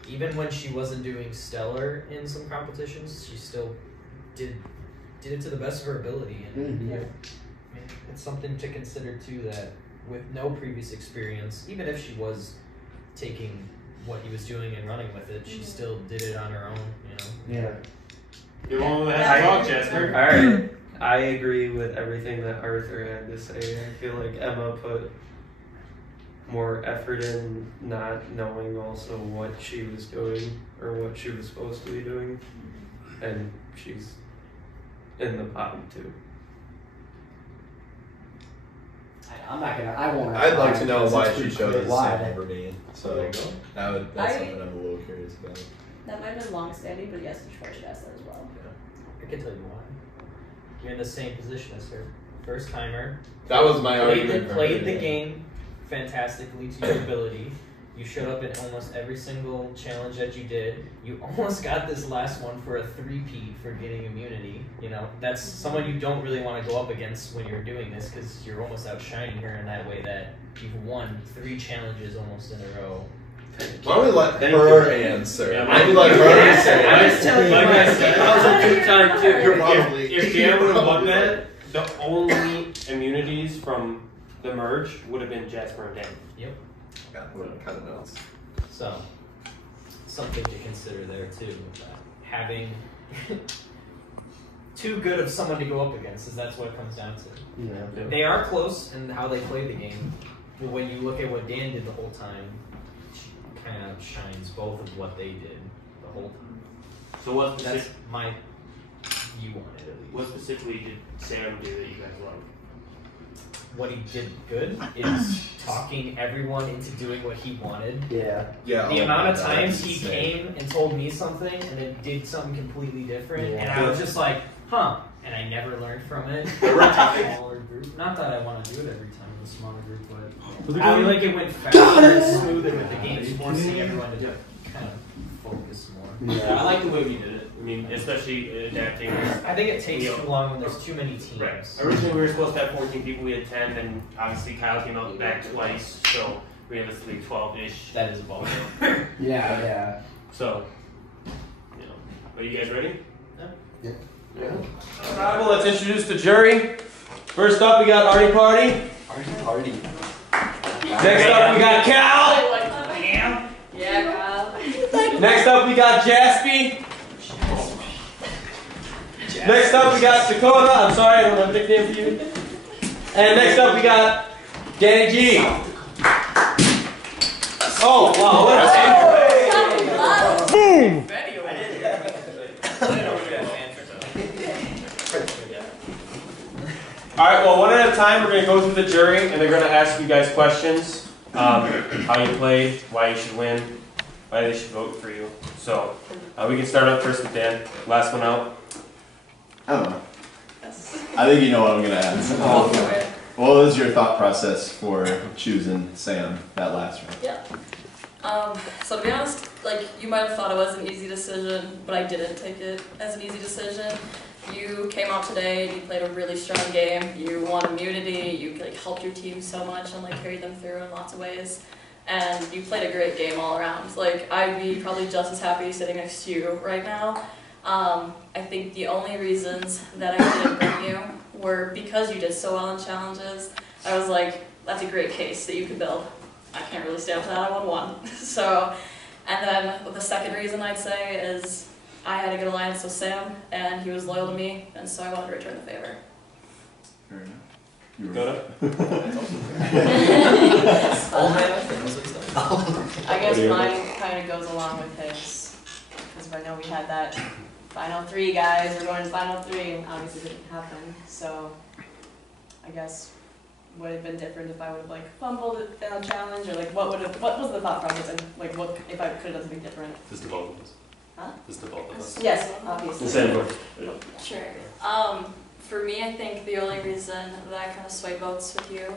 Even when she wasn't doing stellar in some competitions, she still did it to the best of her ability. And I mean, it's something to consider too, that with no previous experience, even if she was taking what he was doing and running with it, she still did it on her own, you know? Yeah. You won't have to talk, Jasper. Alright. I agree with everything that Arthur had to say. I feel like Emma put more effort in not knowing also what she was doing or what she was supposed to be doing. And she's in the bottom too. I'm not gonna. I won't. I'd like to know why she chose chose why. Sam over me. So that's something I'm a little curious about. That might have been long-standing, but yes, before she asked that as well. I can tell you why. You're in the same position as her. First timer. That was my argument. Played the game fantastically to your ability. You showed up in almost every single challenge that you did. You almost got this last one for a 3-peat for getting immunity. You know, that's someone you don't really want to go up against when you're doing this, because you're almost outshining her in that way that you've won 3 challenges almost in a row. Why don't we let her answer? Yeah, Why don't we let her answer? I'm just telling you, I was a two-time too. You're probably. If Dan would have won that, the only immunities from the merge would have been Jasper and Dan. Yep. Kind of nuts. So, something to consider there too, with that. Having too good of someone to go up against, is that's what it comes down to. Yeah. They are close in how they play the game, but when you look at what Dan did the whole time, she kind of shines both of what they did the whole time. So that's my view on it, at least. What specifically did Sam do that you guys loved? What he did good is talking everyone into doing what he wanted. Yeah. The amount of times he came and told me something and then did something completely different, and I was just like, huh. And I never learned from it. Smaller group. Not that I want to do it every time in a smaller group, but I feel like it went faster and smoother with the games, forcing everyone to kind of focus more. Yeah, I like the way we did it. I mean, especially adapting. I think it takes too long when there's too many teams. Right. Originally, we were supposed to have 14 people. We had 10, and obviously Kyle came out back twice, so realistically 12-ish. That is a ball. Yeah. So, you know, are you guys ready? Yeah. All right, well, let's introduce the jury. First up, we got Artie Party. Party. Next up, we got Cal. Yeah, Kyle. Next up, we got Jaspy. Next up, we got Dakota. I'm sorry, I don't have a nickname for you. And next up, we got Danny G. Oh, wow, what a Boom! Alright, well, one at a time, we're going to go through the jury, and they're going to ask you guys questions. How you played, why you should win, why they should vote for you. So, we can start up first with Dan. Last one out. I don't know. I think you know what I'm going to ask. What was your thought process for choosing Sam that last round? Yeah. So to be honest, like, you might have thought it was an easy decision, but I didn't take it as an easy decision. You came out today, you played a really strong game, you won immunity, you like helped your team so much and like carried them through in lots of ways. And you played a great game all around. Like, I'd be probably just as happy sitting next to you right now. I think the only reasons that I didn't bring you were because you did so well in challenges. I was like, that's a great case that you could build. I can't really stand for that, I won 1. So, and then the second reason I'd say is I had a good alliance with Sam, and he was loyal to me, and so I wanted to return the favor. Fair enough. You I guess mine kind of goes along with his, because I know we had that Final 3 guys, we're going to Final 3, and obviously it didn't happen, so I guess would have been different if I would have like fumbled it in a challenge, or like what was the thought process, and like what if I could have done something different? Just the both of us. Huh? Just the both of us. Yes, obviously. Sure. For me, I think the only reason that I kind of swayed votes with you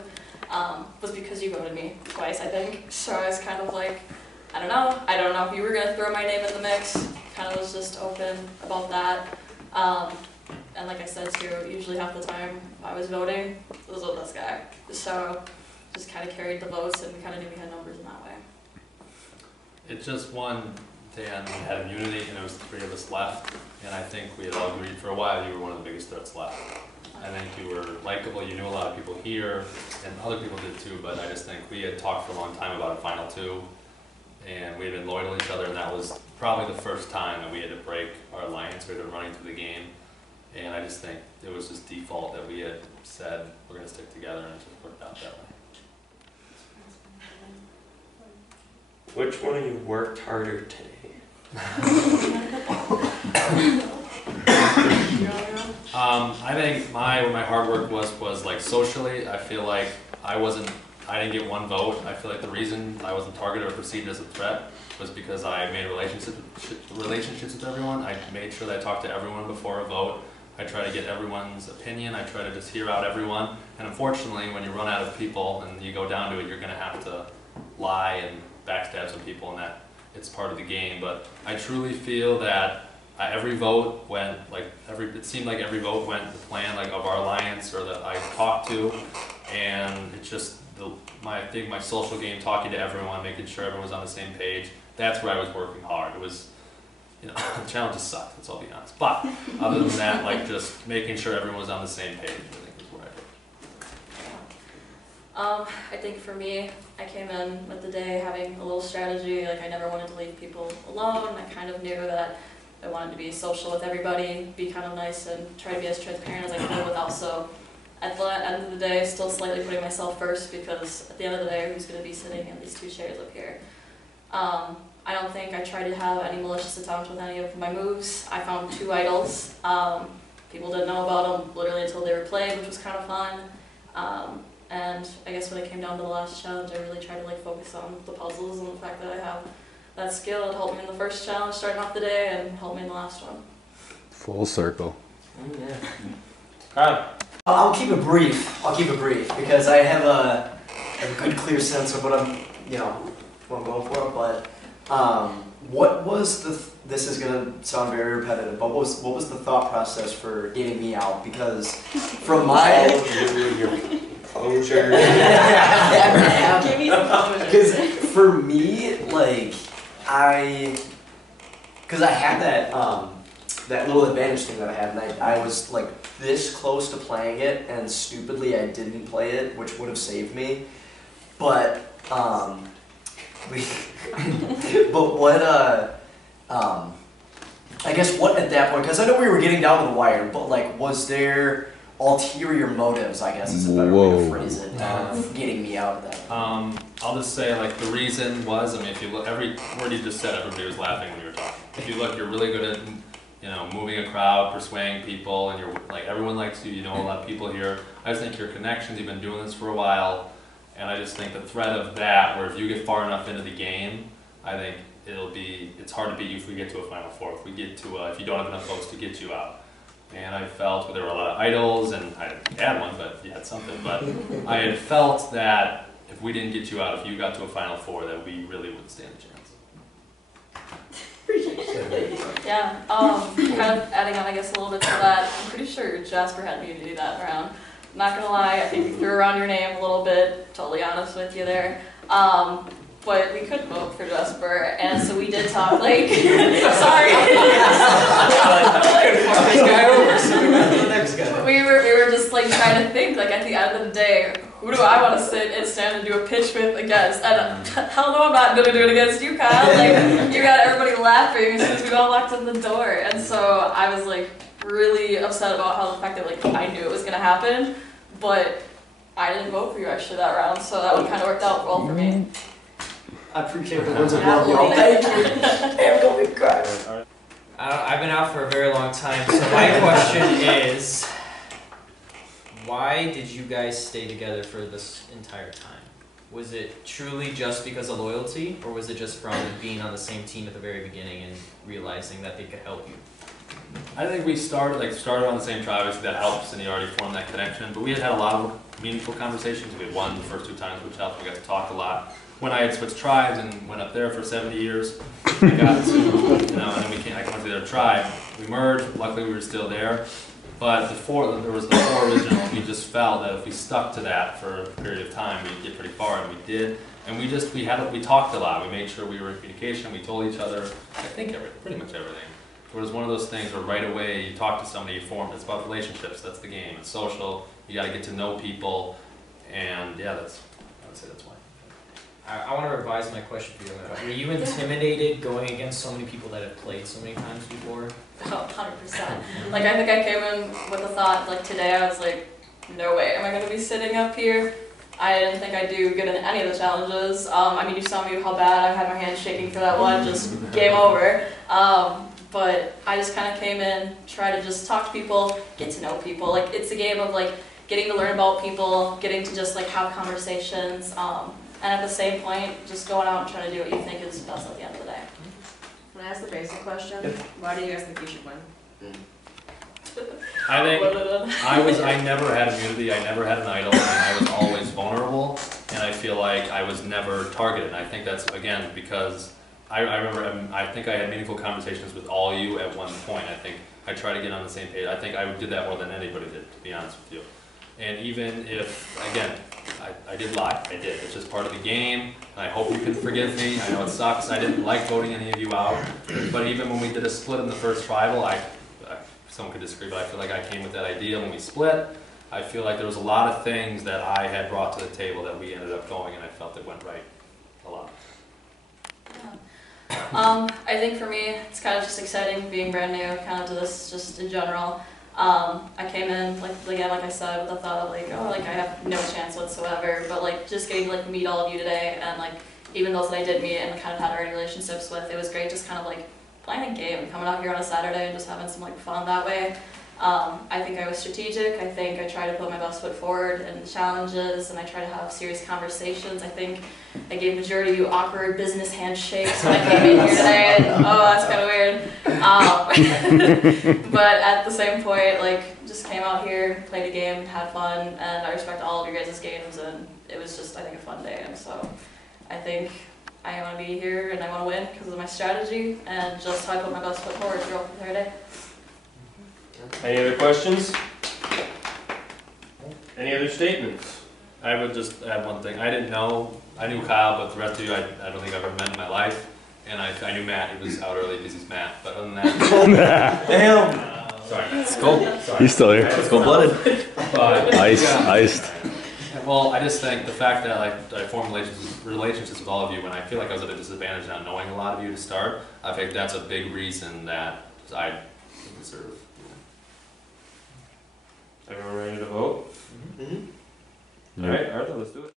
was because you voted me twice, I think. So I was kind of like, I don't know. I don't know if you were gonna throw my name in the mix. Kind of was just open about that. And like I said too, usually half the time I was voting, it was with this guy. So just kind of carried the votes, and we kind of knew we had numbers in that way. It's just one day and we had immunity, and there was 3 of us left, and I think we had all agreed for a while you were one of the biggest threats left. I think you were likable, you knew a lot of people here, and other people did too, but I just think we had talked for a long time about a final 2, and we had been loyal to each other, and that was probably the first time that we had to break our alliance. We had been running through the game, and I just think it was just default that we had said we're going to stick together, and it just worked out that way. Which one of you worked harder today? I think where my hard work was like socially. I feel like I didn't get 1 vote. I feel like the reason I wasn't targeted or perceived as a threat was because I made relationships with everyone. I made sure that I talked to everyone before a vote. I try to get everyone's opinion. I try to just hear out everyone. And unfortunately, when you run out of people and you go down to it, you're going to have to lie and backstab some people, and that it's part of the game. But I truly feel that every vote went it seemed like every vote went the plan of our alliance or that I talked to, and it's just I think my social game, talking to everyone, making sure everyone was on the same page. That's where I was working hard. It was, the challenges sucked. Let's all be honest. But other than that, just making sure everyone was on the same page, I think is where I worked. I think for me, I came in with the day having a little strategy. I never wanted to leave people alone. I kind of knew that I wanted to be social with everybody, be kind of nice, and try to be as transparent as I could, with also, at the end of the day, still slightly putting myself first, because at the end of the day, who's going to be sitting in these 2 chairs up here? I don't think I tried to have any malicious attempt with any of my moves. I found 2 idols. People didn't know about them literally until they were played, which was kind of fun. And I guess when it came down to the last challenge, I really tried to focus on the puzzles and the fact that I have that skill. It helped me in the first challenge starting off the day and helped me in the last one. Full circle. Yeah. I'll keep it brief. Because I have a good, clear sense of what I'm going for. But what was this is gonna sound very repetitive, but what was the thought process for getting me out? Because from my closure. Give me some closure. Because for me, because I had that little advantage thing that I had, and I was this close to playing it, and stupidly I didn't play it, which would have saved me. But I guess what at that point, because I know we were getting down to the wire, but was there ulterior motives, I guess is a better way to phrase it, of getting me out of that? I'll just say the reason was, if you look, every word you just said, everybody was laughing when you were talking. If you look, you're really good at moving a crowd, persuading people, and you're everyone likes you. You know a lot of people here. I just think your connections. You've been doing this for a while, and I just think the threat of that, where if you get far enough into the game, I think it's hard to beat you if we get to a Final 4. If we get to if you don't have enough votes to get you out. And I felt there were a lot of idols, and I had one, but you had something. But I had felt that if we didn't get you out, if you got to a Final 4, that we really wouldn't stand a chance. Yeah, kind of adding on, I guess, a little bit to that. I'm pretty sure Jasper had me do that round. Not gonna lie, I think we threw around your name a little bit, totally honest with you there. But we could vote for Jasper, and so we did talk, sorry. We were just trying to think, at the end of the day, who do I want to sit and stand and do a pitch with against? And hell no, I'm not going to do it against you, Kyle. You got everybody laughing as soon as we all walked in the door. And so I was really upset about how the fact that I knew it was going to happen, but I didn't vote for you actually that round, so that one kind of worked out well for me. I appreciate the words of love, y'all. Thank you. I'm going to cry. I've been out for a very long time, so my question is, why did you guys stay together for this entire time? Was it truly just because of loyalty, or was it just from being on the same team at the very beginning and realizing that they could help you? I think we started on the same tribe. Obviously that helps, and you already formed that connection. But we had a lot of meaningful conversations. We had won the first 2 times, which helped. We got to talk a lot. When I had switched tribes and went up there for 70 years, I got to, and then I went to their tribe. We merged. Luckily, we were still there. But there was the 4 original. We just felt that if we stuck to that for a period of time, we'd get pretty far, and we did. And we talked a lot. We made sure we were in communication. We told each other, I think, pretty much everything. It was one of those things where right away you talk to somebody, you form. It's about relationships. That's the game. It's social. You got to get to know people, and yeah, I would say that's why. I want to revise my question for you. Were you intimidated going against so many people that have played so many times before? Oh, 100%. Like, I think I came in with the thought, like, today I was like, no way am I going to be sitting up here. I didn't think I'd do good in any of the challenges. I mean, you saw me how bad I had my hands shaking for that one, just game over. But I just kind of came in, try to just talk to people, get to know people. Like, it's a game of, like, getting to learn about people, getting to just, like, have conversations. And at the same point, just going out and trying to do what you think is best at the end of the day. Can I ask the basic question? Why do you guys think you should win? I think I never had immunity, I never had an idol, and I was always vulnerable, and I feel like I was never targeted. And I think that's, again, because I remember, I think I had meaningful conversations with all you at one point. I think I tried to get on the same page. I think I did that more than anybody did, to be honest with you. And even if, again, I did lie, I did. It's just part of the game. I hope you can forgive me. I know it sucks. I didn't like voting any of you out. But even when we did a split in the first tribal, someone could disagree, but I feel like I came with that idea when we split. I feel like there was a lot of things that I had brought to the table that we ended up going, and I felt it went right a lot. I think for me, it's kind of just exciting being brand new, kind of to this just in general. I came in, like I said, with the thought of like, oh, like I have no chance whatsoever, but like just getting to like meet all of you today, and like even those that I did meet and kind of had already relationships with, it was great just kind of like playing a game, coming out here on a Saturday and just having some like fun that way. I think I was strategic. I think I tried to put my best foot forward in challenges, and I tried to have serious conversations. I think I gave majority of you awkward business handshakes when I came in here today, and oh, that's kind of weird. But at the same point, like, just came out here, played a game, had fun, and I respect all of your guys' games, and it was just, I think, a fun day. And so I think I want to be here, and I want to win because of my strategy, and just how I put my best foot forward throughout the entire day. Any other questions? Any other statements? I would just add one thing. I knew Kyle, but the rest of you, I don't think I've ever met in my life. And I knew Matt. He was out early because he's Matt. But other than that, damn. Sorry, Matt. Let's go. Sorry. He's still here. Let's go blooded. But, Iced. Well, I just think the fact that I formed relationships with all of you, when I feel like I was at a disadvantage not knowing a lot of you to start, I think that's a big reason that I deserve. Everyone ready to vote? Mm-hmm. All right, Arthur, let's do it.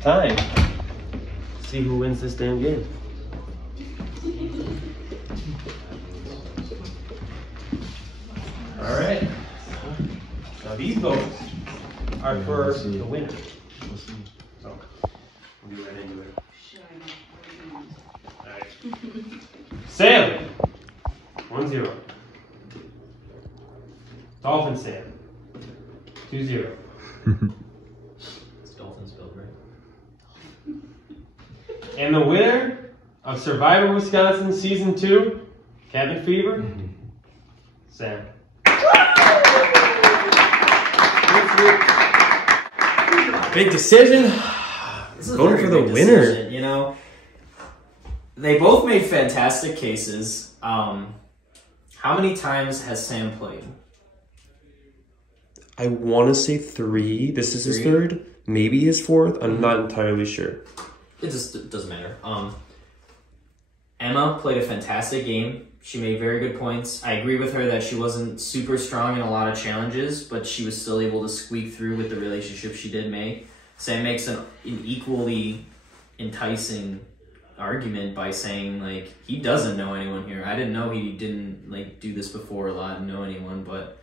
Time. See who wins this damn game. All right. Now these votes are for the winner. So we'll get right into it. All right. Sam. 1-0. Dolphin Sam. 2-0. Dolphins spelled right. And the winner of Survivor Wisconsin Season 2, Cabin Fever, Sam. Big decision. This is Voting a very for the big winner. decision, you know, they both made fantastic cases. How many times has Sam played? I want to say 3. This is his 3rd. Maybe his 4th. I'm not entirely sure. It just doesn't matter. Emma played a fantastic game. she made very good points. I agree with her that she wasn't super strong in a lot of challenges, but she was still able to squeak through with the relationship she did make. Sam makes an equally enticing argument by saying, like, he doesn't know anyone here. I didn't know he didn't, like, do this before a lot and know anyone, but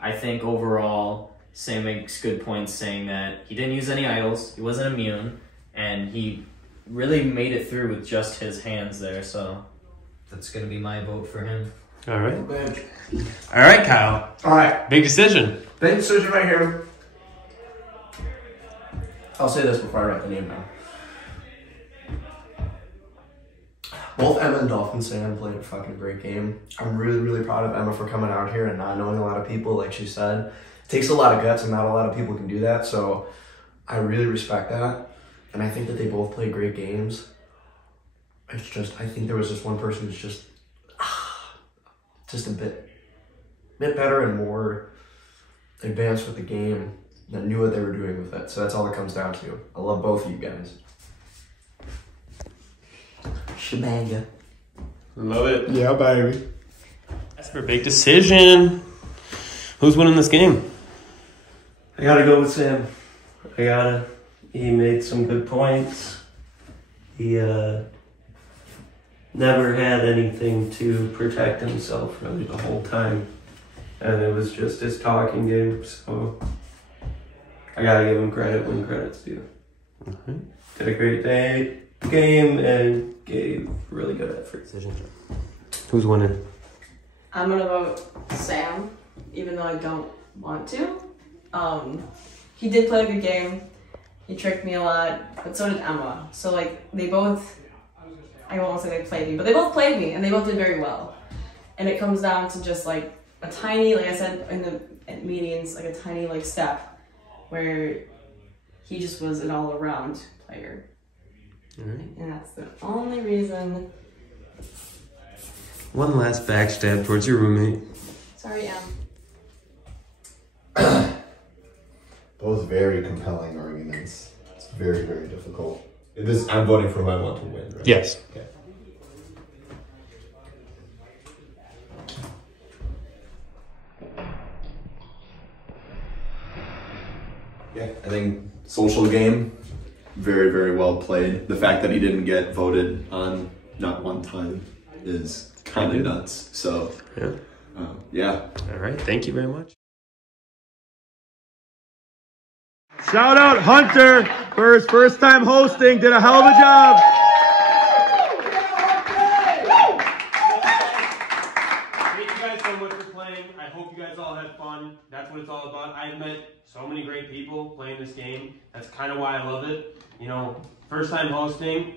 I think overall Sam makes good points saying that he didn't use any idols, he wasn't immune, and he really made it through with just his hands there, so that's going to be my vote for him. All right. All right, Kyle. All right. Big decision. Big decision right here. I'll say this before I write the name down. Both Emma and Dolphin Sam played a fucking great game. I'm really, really proud of Emma for coming out here and not knowing a lot of people, like she said. It takes a lot of guts and not a lot of people can do that, so I really respect that. And I think that they both played great games. It's just, I think there was just one person who's just a bit better and more advanced with the game that knew what they were doing with it. So that's all it comes down to. I love both of you guys. Shebanga. Love it. Yeah, baby. That's for a big decision. Who's winning this game? I gotta go with Sam. He made some good points. He never had anything to protect himself really the whole time. And it was just his talking game, so I gotta give him credit when credit's due. Mm-hmm. Did a great game and gave really good effort. Who's winning? I'm gonna vote Sam, even though I don't want to. He did play a good game. He tricked me a lot, but so did Emma. So like they both, I won't say they played me, but they both played me and they both did very well. And it comes down to just like a tiny, like I said in the meetings, like a tiny like step where he just was an all around player. Mm-hmm. And that's the only reason. One last backstab towards your roommate. Sorry, Both very compelling arguments. It's very, very difficult. I'm voting for who I want to win, right? Yes. Okay. Yeah, I think social game, very, very well played. The fact that he didn't get voted on not one time is kind of nuts. So, yeah. All right. Thank you very much. Shout out Hunter for his first time hosting. Did a hell of a job. Thank you guys so much for playing. I hope you guys all had fun. That's what it's all about. I've met so many great people playing this game. That's kind of why I love it. You know, first time hosting,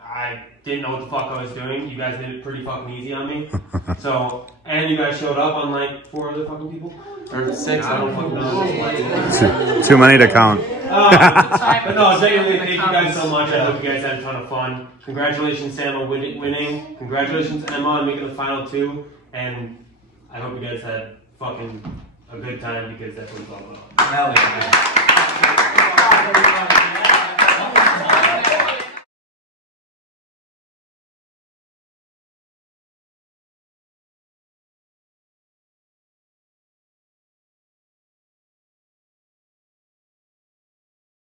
I didn't know what the fuck I was doing. You guys did it pretty fucking easy on me. So, and you guys showed up on like 4 other fucking people. Or 6, I don't fucking know. Too many to count. But no, genuinely, thank you guys so much. I hope you guys had a ton of fun. Congratulations, Sam, on winning. Congratulations, Emma, on making the final 2. And I hope you guys had fucking a good time because that's what it's all about. Hell yeah.